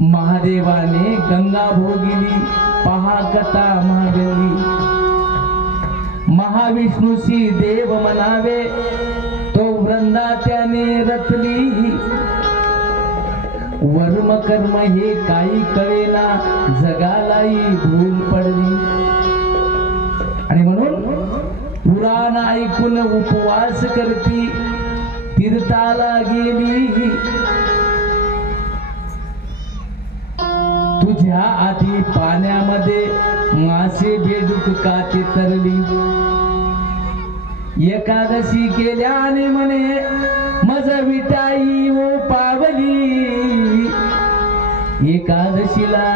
महादेवाने गंगा भोगिली, पहा कथा महाबली. महाविष्णूसी देव म्हणावे तो वृंदा त्याने रचली, वर्म कर्म हे काही कळेना जगालाही भूल पडली. आणि म्हणून पुराण ऐकून उपवास करती, तीर्थाला गेली, तुझ्या आधी पाण्यामध्ये मासे बेडूक काते तरली. एकादशी केल्याने म्हणे मज विटाई ओ पावली, एकादशीला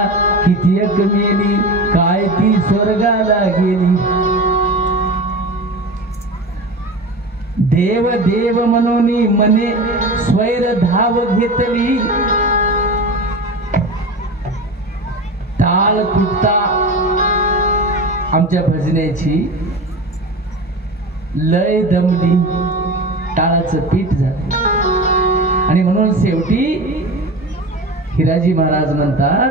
किती एक मेली, काय ती स्वर्गाला गेली. देव देव म्हणून मने स्वैर धाव घेतली, टाळ तुटता आमच्या भजनेची लय दमली, टाळाचं पीठ झालं. आणि म्हणून शेवटी हिराजी महाराज म्हणतात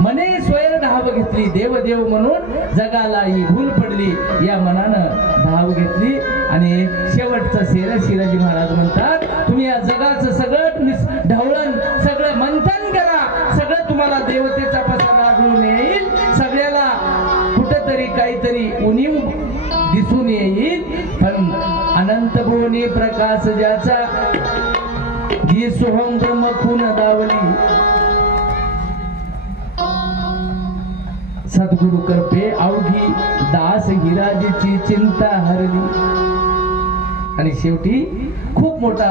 मने स्वैर धाव घेतली, देव देव म्हणून जगाला ही भूल पडली, या मनानं धाव घेतली. आणि शेवटचा शेर शिवाजी महाराज म्हणतात तुम्ही या जगाचं सगळं ढवळण सगळं मंथन करा, सगळं तुम्हाला देवतेचा पसा लागून येईल, सगळ्याला कुठंतरी काहीतरी उणीव दिसून येईल, पण अनंत भुवनी प्रकाश ज्याचा, जी सोहम ब्रह्म खून दावली, सद्गुरु कृपे अवघी दास हिराजीची चिंता हरली. आणि शेवटी खूप मोठा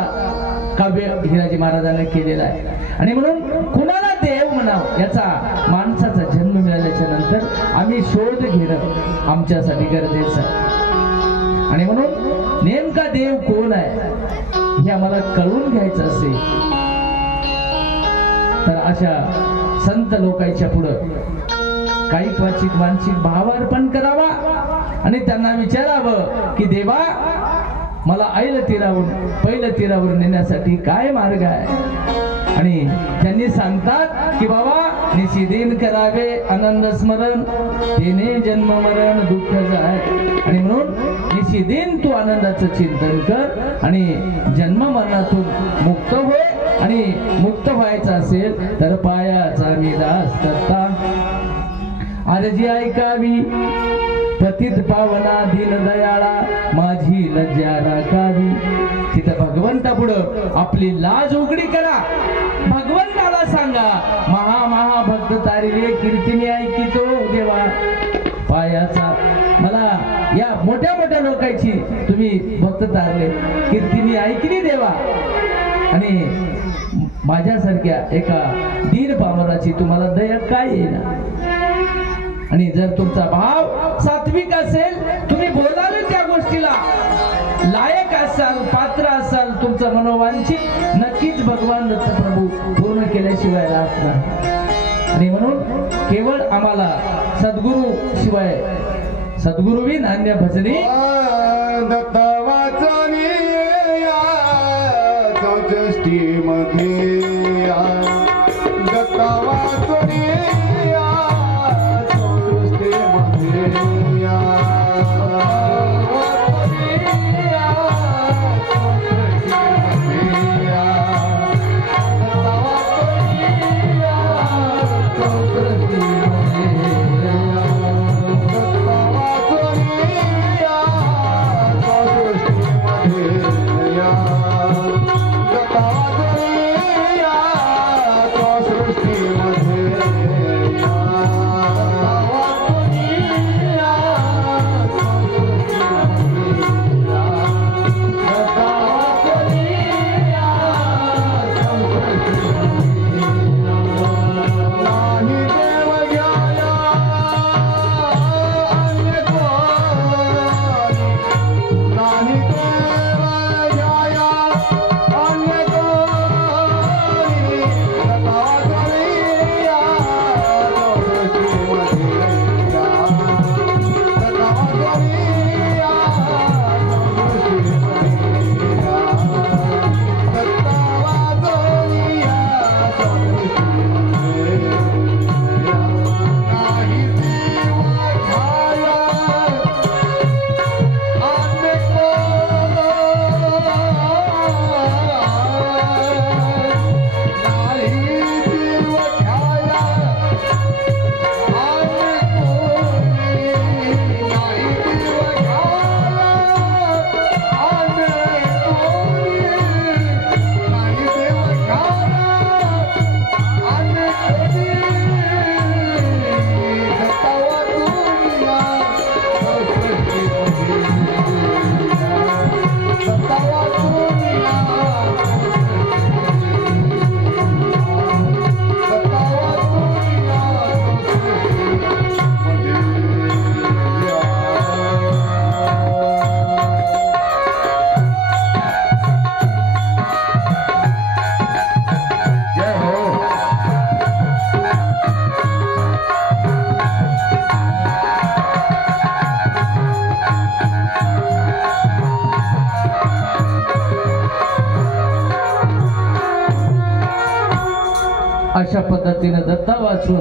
काव्य हिराजी महाराजांनी केलेला आहे. आणि म्हणून कुणाला देव म्हणावं याचा माणसाचा जन्म मिळाल्याच्या नंतर आम्ही शोध घेणं आमच्यासाठी गरजेचं आहे. आणि म्हणून नेमका देव कोण आहे हे आम्हाला कळून घ्यायचं असेल तर अशा संत लोकांच्या पुढं काही क्वचित मानसिक भावार्पण करावा आणि त्यांना विचारावं की देवा मला ऐल तीरावरून पहिलं तीरावर नेण्यासाठी काय मार्ग आहे. आणि त्यांनी सांगतात की बाबा निशिदिन करावे आनंद स्मरण, तेने जन्म मरण दुःख जाय. आणि म्हणून निशिदिन तू आनंदाचं चिंतन कर आणि जन्म मरणातून मुक्त होय. आणि मुक्त व्हायचं असेल तर पायाचा मी दास करता आरजी ऐकावी, पतित पावना दीन दयाळा माझी लज्जा राखावी. तिथं भगवंता पुढं आपली लाज उघडी करा, भगवंताला सांगा महा भक्त तारिले कीर्तीने ऐकितो देवा. पायाचा मला या मोठ्या मोठ्या लोकांची तुम्ही भक्त तारले, कीर्तीने ऐकली देवा. आणि माझ्यासारख्या एका दीन पामराची तुम्हाला दया काय येणार. आणि जर तुमचा भाव सात्विक असेल, तुम्ही बोलाल त्या गोष्टीला लायक असाल, पात्र असाल, तुमचं मनोवांछित नक्कीच भगवान दत्त प्रभू पूर्ण केल्याशिवाय राहत नाही. आणि म्हणून केवळ आम्हाला सद्गुरु शिवाय सद्गुरुविन अन्य भजनी दत्त वाचनी चौष्टी मध्ये दत्त अशा पद्धतीने दत्ता वाचून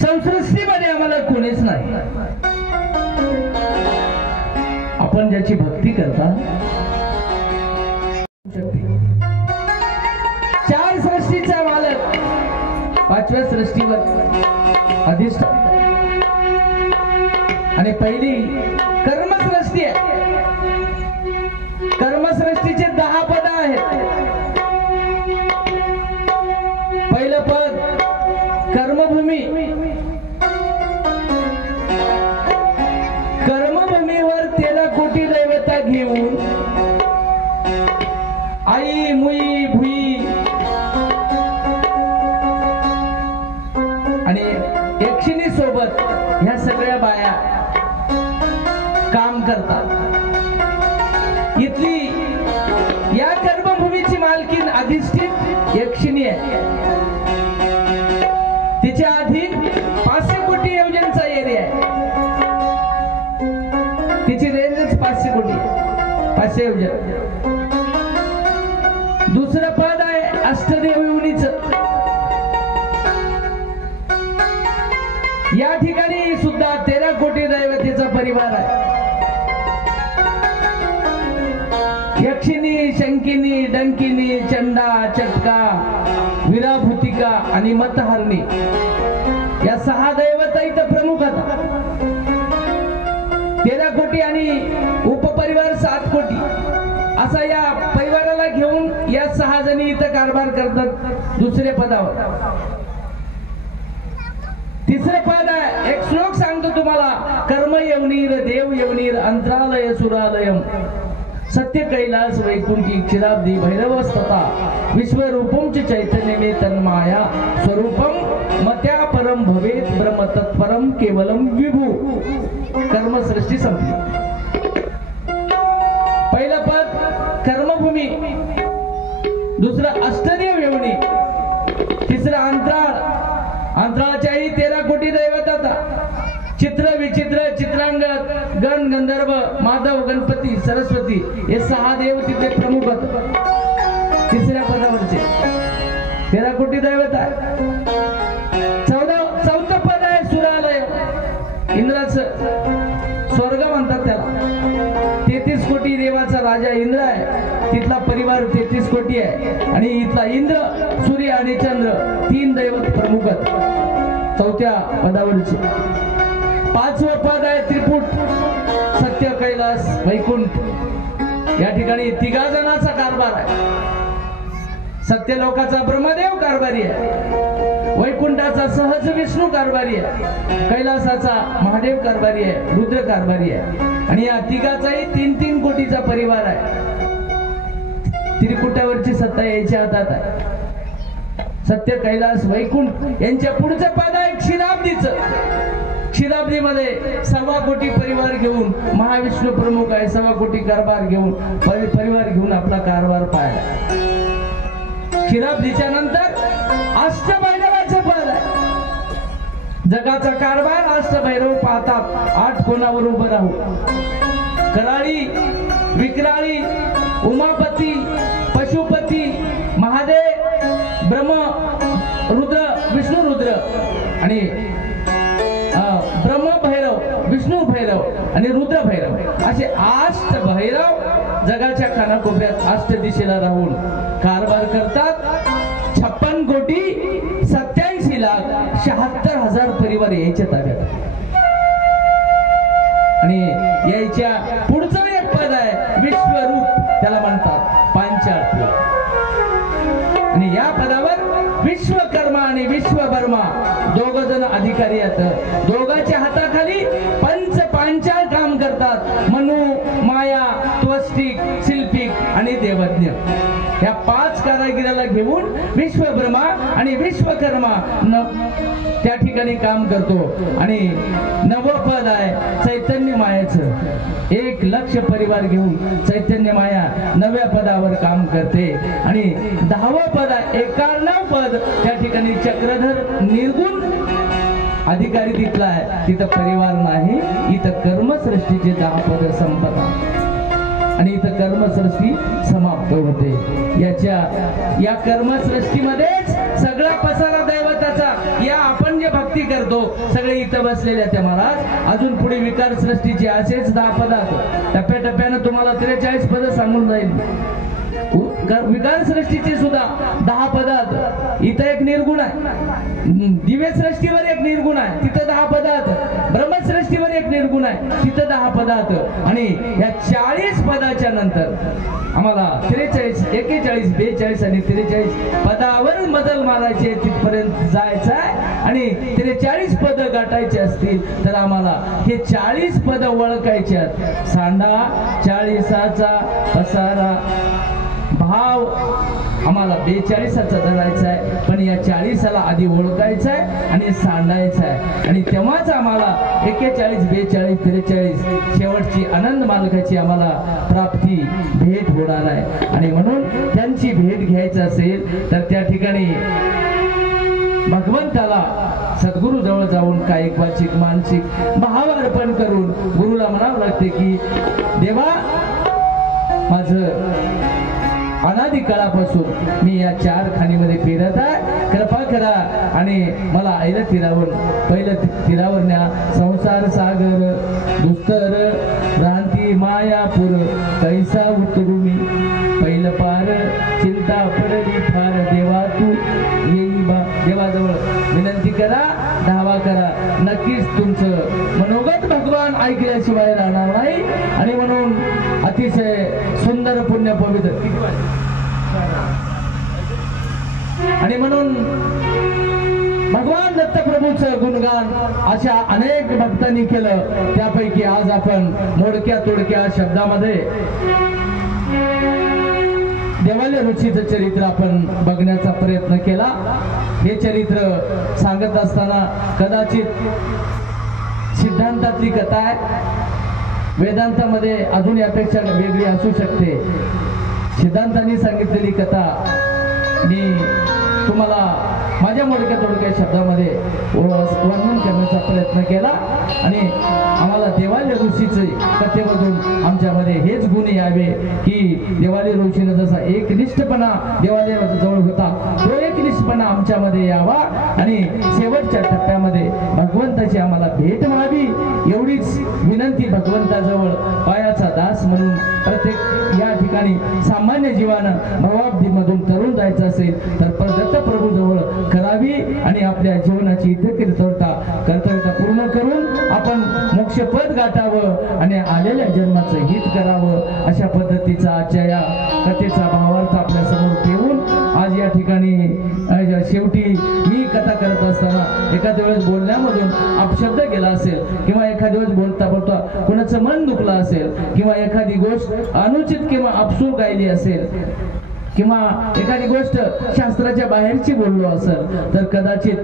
संसृष्टीमध्ये आम्हाला कोणीच नाही. आपण ज्याची भक्ती करता, चार सृष्टीचा मालक, पाचव्या सृष्टीवर अधिष्ठान, आणि पहिली कर्मसृष्टी आहे. कर्मसृष्टीचे 10 पद आहेत. पहिलं पद कर्मभूमी. कर्मभूमीवर 13 कोटी दैवता घेऊन आई, मुई, भुई आणि यक्षिणी सोबत ह्या सगळ्या बाया काम करतात. इथली या कर्मभूमीची मालकीन अधिष्ठित यक्षिणी आहे. तिच्या अधीन 500 कोटी योजनचा एरिया आहे. तिची रेंजच 500 कोटी, 500 योजन. दुसरं पद आहे अष्टदेव योनीचं. या ठिकाणी सुद्धा 13 कोटी दैवतेचा परिवार आहे. यक्षिणी, शंकिनी, डंकिनी, चंडा, चटका, विराभूतिका आणि मतहरणी या 6 दैवता इथं प्रमुख आहेत. 13 कोटी आणि उपपरिवार 7 कोटी असा या परिवाराला घेऊन या 6 जणी इथं कारभार करतात. दुसऱ्या पदावर तिसरं पद आहे. एक श्लोक सांगतो तुम्हाला. कर्म यवनीर देव यवनीर अंतरालय सुरालयम सत्य कैलास वैकुंठी क्षीराब्दी भैरवस्तता विश्वरूपम च चैतन्यने तन्माया स्वरूपम मत्या परम भवेत ब्रह्म तत्परम केवलम विभू. कर्मसृष्टी संपली. पहिलं पद कर्मभूमी, दुसरं अष्टदेव योनी, तिसरं अंतराळ. अंतराळच्याही 13 कोटी दैवता. चित्र विचित्र चित्रांगद गण गंधर्व माधव गणपती सरस्वती हे 6 देव तिथे प्रमुख होते. तिसऱ्या पदावरचे 13 कोटी दैवता. चौथं पद आहे सुरालय. इंद्राचं स्वर्ग म्हणतात त्याला. 33 कोटी देवाचा राजा इंद्र आहे. तिथला परिवार 33 कोटी आहे. आणि इथला इंद्र, सूर्य आणि चंद्र 3 दैवत प्रमुख आहेत. चौथ्या पदावरचे. 5वं पद आहे त्रिपुट. सत्य कैलास वैकुंठ. या ठिकाणी 3 जणांचा कारभार आहे. सत्यलोकाचा ब्रह्मदेव कारभारी आहे. वैकुंठाचा सहज विष्णू कारभारी आहे. कैलासाचा महादेव कारभारी आहे. रुद्र कारभारी आहे. आणि या 3घाचाही 3-3 कोटीचा परिवार आहे. त्रिकुटावरची सत्ता याच्या हातात आहे. सत्य कैलास वैकुंठ यांच्या पुढचं पद आहे क्षीराब्दीचं. क्षीराब्दीमध्ये 1.25 कोटी परिवार घेऊन महाविष्णू प्रमुख आहे. 1.25 कोटी कारभार घेऊन परिवार घेऊन आपला कारभार पाहिला. क्षीराब्दीच्या नंतर अष्टभैरवाचं पद आहे. जगाचा कारभार अष्टभैरव पाहतात. 8 कोणावर उभं राहू. कराळी, विक्राळी, उमापती, पशुपती, महादेव, ब्रह्म, रुद्र, विष्णू रुद्र आणि ब्रह्म भैरव, विष्णू भैरव आणि रुद्र भैरव असे 8 भैरव जगाच्या कानाकोपऱ्यात 8 दिशेला राहून कारभार करतात. 56 कोटी 87,76,000 परिवार यायच्या ताब्यात. आणि यायच्या पुढचं एक पद आहे विश्वरूप. त्याला म्हणतात पांचाळ. आणि या पदावर विश्वकर्मा आणि विश्वभर्मा 2 जण अधिकारी आहेत. दोघांच्या हाताखाली पांचाळ काम करतात. मनु, माया, त्वष्टिक, शिल्पिक आणि देवज्ञ. या 5 कारागिराला घेऊन विश्वब्रह्मा आणि विश्वकर्मा त्या ठिकाणी काम करतो. आणि 9वं पद आहे चैतन्य मायाचं. 1 लक्ष परिवार घेऊन चैतन्य माया 9व्या पदावर काम करते. आणि 10वं पद आहे 91 पद. त्या ठिकाणी चक्रधर निर्गुण अधिकारी तिथला आहे. तिथं परिवार नाही. इथं कर्मसृष्टीचे 10 पद संपतात आणि इथं कर्मसृष्टी समाप्त होते. या कर्मसृष्टीमध्येच सगळा पसारा दैवताचा या आपण जे भक्ती करतो सगळे इथं बसलेले त्या महाराज अजून पुढे विकार सृष्टीचे असेच 10 पदार्थ टप्प्याटप्प्यानं तुम्हाला 43 पद सांगून जाईल विकार सृष्टीचे सुद्धा 10 पदार्थ इथं एक निर्गुण आहे दिव्य सृष्टीवर एक निर्गुण आहे तिथं 10 पदार्थ ब्रह्मसृष्टीवर एक निर्गुण आहे तिथं 10 पदार्थ आणि या 40 पदाच्या नंतर आम्हाला 43 41 42 आणि 43 पदावर मजल मारायचे तिथपर्यंत जायचं आहे आणि 43 पद गाठायचे असतील तर आम्हाला हे 40 पद ओळखायचे आहेत सांडा 40चा पसारा भाव आम्हाला 42चा धरायचा आहे पण या 40ला आधी ओळखायचं आहे आणि सांडायचं आहे आणि तेव्हाच आम्हाला 41 42 43 शेवटची आनंद मालकाची आम्हाला प्राप्ती भेट होणार आहे आणि म्हणून त्यांची भेट घ्यायची असेल तर त्या ठिकाणी भगवंताला सद्गुरु जवळ जाऊन कायिक वाचिक मानसिक भाव अर्पण करून गुरुला म्हणावं लागते की देवा माझं अनादी काळापासून मी या 4 खाणीमध्ये फिरत आहे कृपा करा आणि मला आईला तीरावर पहिलं तीरावर न्या संसार सागर दुस्तर भ्रांती मायापूर कैसा उतरू मी पहिलं पार चिंता पडली फार देवा तू येई बा देवाजवळ विनंती करा धावा करा नक्कीच तुमचं मनोगत भगवान ऐकल्याशिवाय राहणार नाही आणि म्हणून अतिशय सुंदर पुण्य पवित्र आणि म्हणून भगवान दत्तप्रभूचं गुणगान अशा अनेक भक्तांनी केलं त्यापैकी आज आपण मोडक्या तोडक्या शब्दामध्ये देवालय ऋषीचं चरित्र आपण बघण्याचा प्रयत्न केला हे चरित्र सांगत असताना कदाचित सिद्धांतातली कथा आहे वेदांतामध्ये अजून यापेक्षा वेगळी असू शकते सिद्धांतांनी सांगितलेली कथा मी तुम्हाला माझ्या मोडक्या तोडक्या शब्दामध्ये वर्णन करण्याचा प्रयत्न केला आणि आम्हाला देवालय ऋषीचे कथेमधून आमच्यामध्ये हेच गुण यावे की देवालय ऋषीने जसा एकनिष्ठपणा देवालयाजवळ होता तो एकनिष्ठपणा आमच्यामध्ये यावा आणि शेवटच्या टप्प्यामध्ये भगवंताची आम्हाला भेट व्हावी एवढीच विनंती भगवंताजवळ पायाचा दास म्हणून प्रत्येक या ठिकाणी सामान्य जीवानं भवाब्दीमधून तरुण जायचं असेल तर दत्त प्रभू जवळ करावी आणि आपल्या जीवनाची कर्तव्यता पूर्ण करून आपण मोक्षपद गाठावं आणि आलेल्या जन्माचं हित करावं अशा पद्धतीचा आजच्या या कथेचा भावार्थ आपल्या समोर ठेवून आज या ठिकाणी शेवटी मी कथा करत असताना एखाद्या वेळेस बोलण्यामधून अपशब्द गेला असेल किंवा एखाद्या वेळेस बोलता बोलता कोणाचं मन दुखलं असेल किंवा एखादी गोष्ट अनुचित किंवा अपसूर गायली असेल किंवा एखादी गोष्ट शास्त्राच्या बाहेरची बोललो असेल तर कदाचित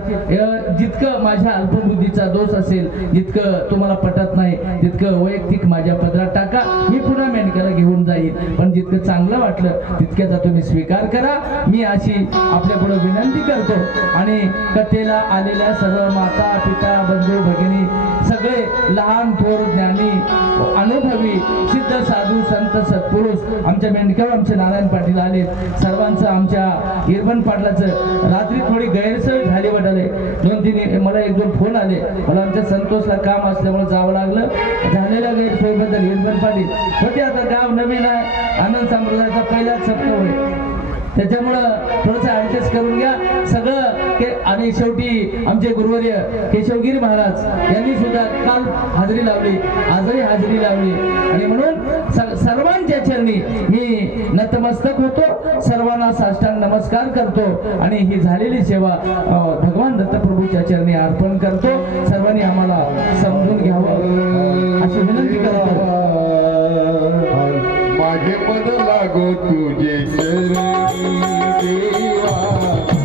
जितकं माझ्या अल्पबुद्धीचा दोष असेल जितकं तुम्हाला पटत नाही तितकं वैयक्तिक माझ्या पदरात टाका मी पुन्हा मेंढक्याला घेऊन जाईल पण जितकं चांगलं वाटलं तितक्याचा तुम्ही स्वीकार करा मी अशी आपल्या पुढे विनंती करतो आणि कथेला आलेल्या सर्व माता पिता बंधू भगिनी सगळे लहान थोर ज्ञानी अनुभवी सिद्ध साधू संत सत्पुरुष आमच्या मेंढक्यावर आमचे नारायण पाटील आले सर्वांचं आमच्या इरबन पाटलाचं रात्री थोडी गैरसोय झाली वाटले 2-3 मला 1-2 फोन आले मला आमच्या संतोषला काम असल्यामुळे जावं लागलं झालेल्या गैरसोयीबद्दल इरबन पाटील होते आता गाव नवीन आहे आनंद संप्रदायाचा पहिलाच सप्ताह होय त्याच्यामुळं थोडंसं ऍडजस्ट करून घ्या सगळं आणि शेवटी आमचे गुरुवर्य केशवगिरी महाराज यांनी सुद्धा काल हाजरी लावली आजही हाजरी लावली आणि म्हणून सर्वांच्या चरणी मी नतमस्तक होतो सर्वांना साष्टांग नमस्कार करतो आणि ही झालेली सेवा भगवान दत्तप्रभूच्या चरणी अर्पण करतो सर्वांनी आम्हाला समजून घ्यावं अशी विनंती करतो माझे पद लागो तुझे चरणी देवा माझे पद लागो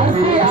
तुझे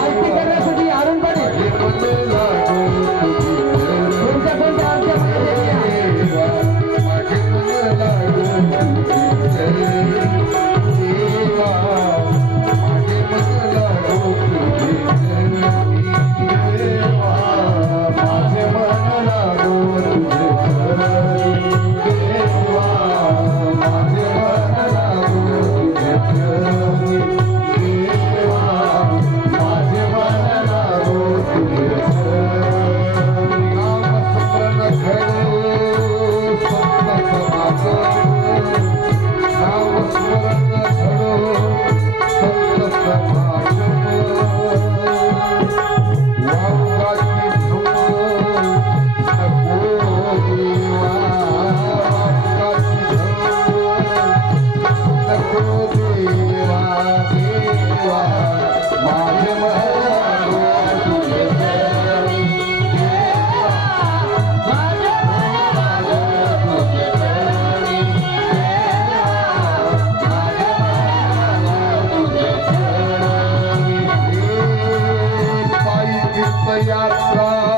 तीर्थयात्रा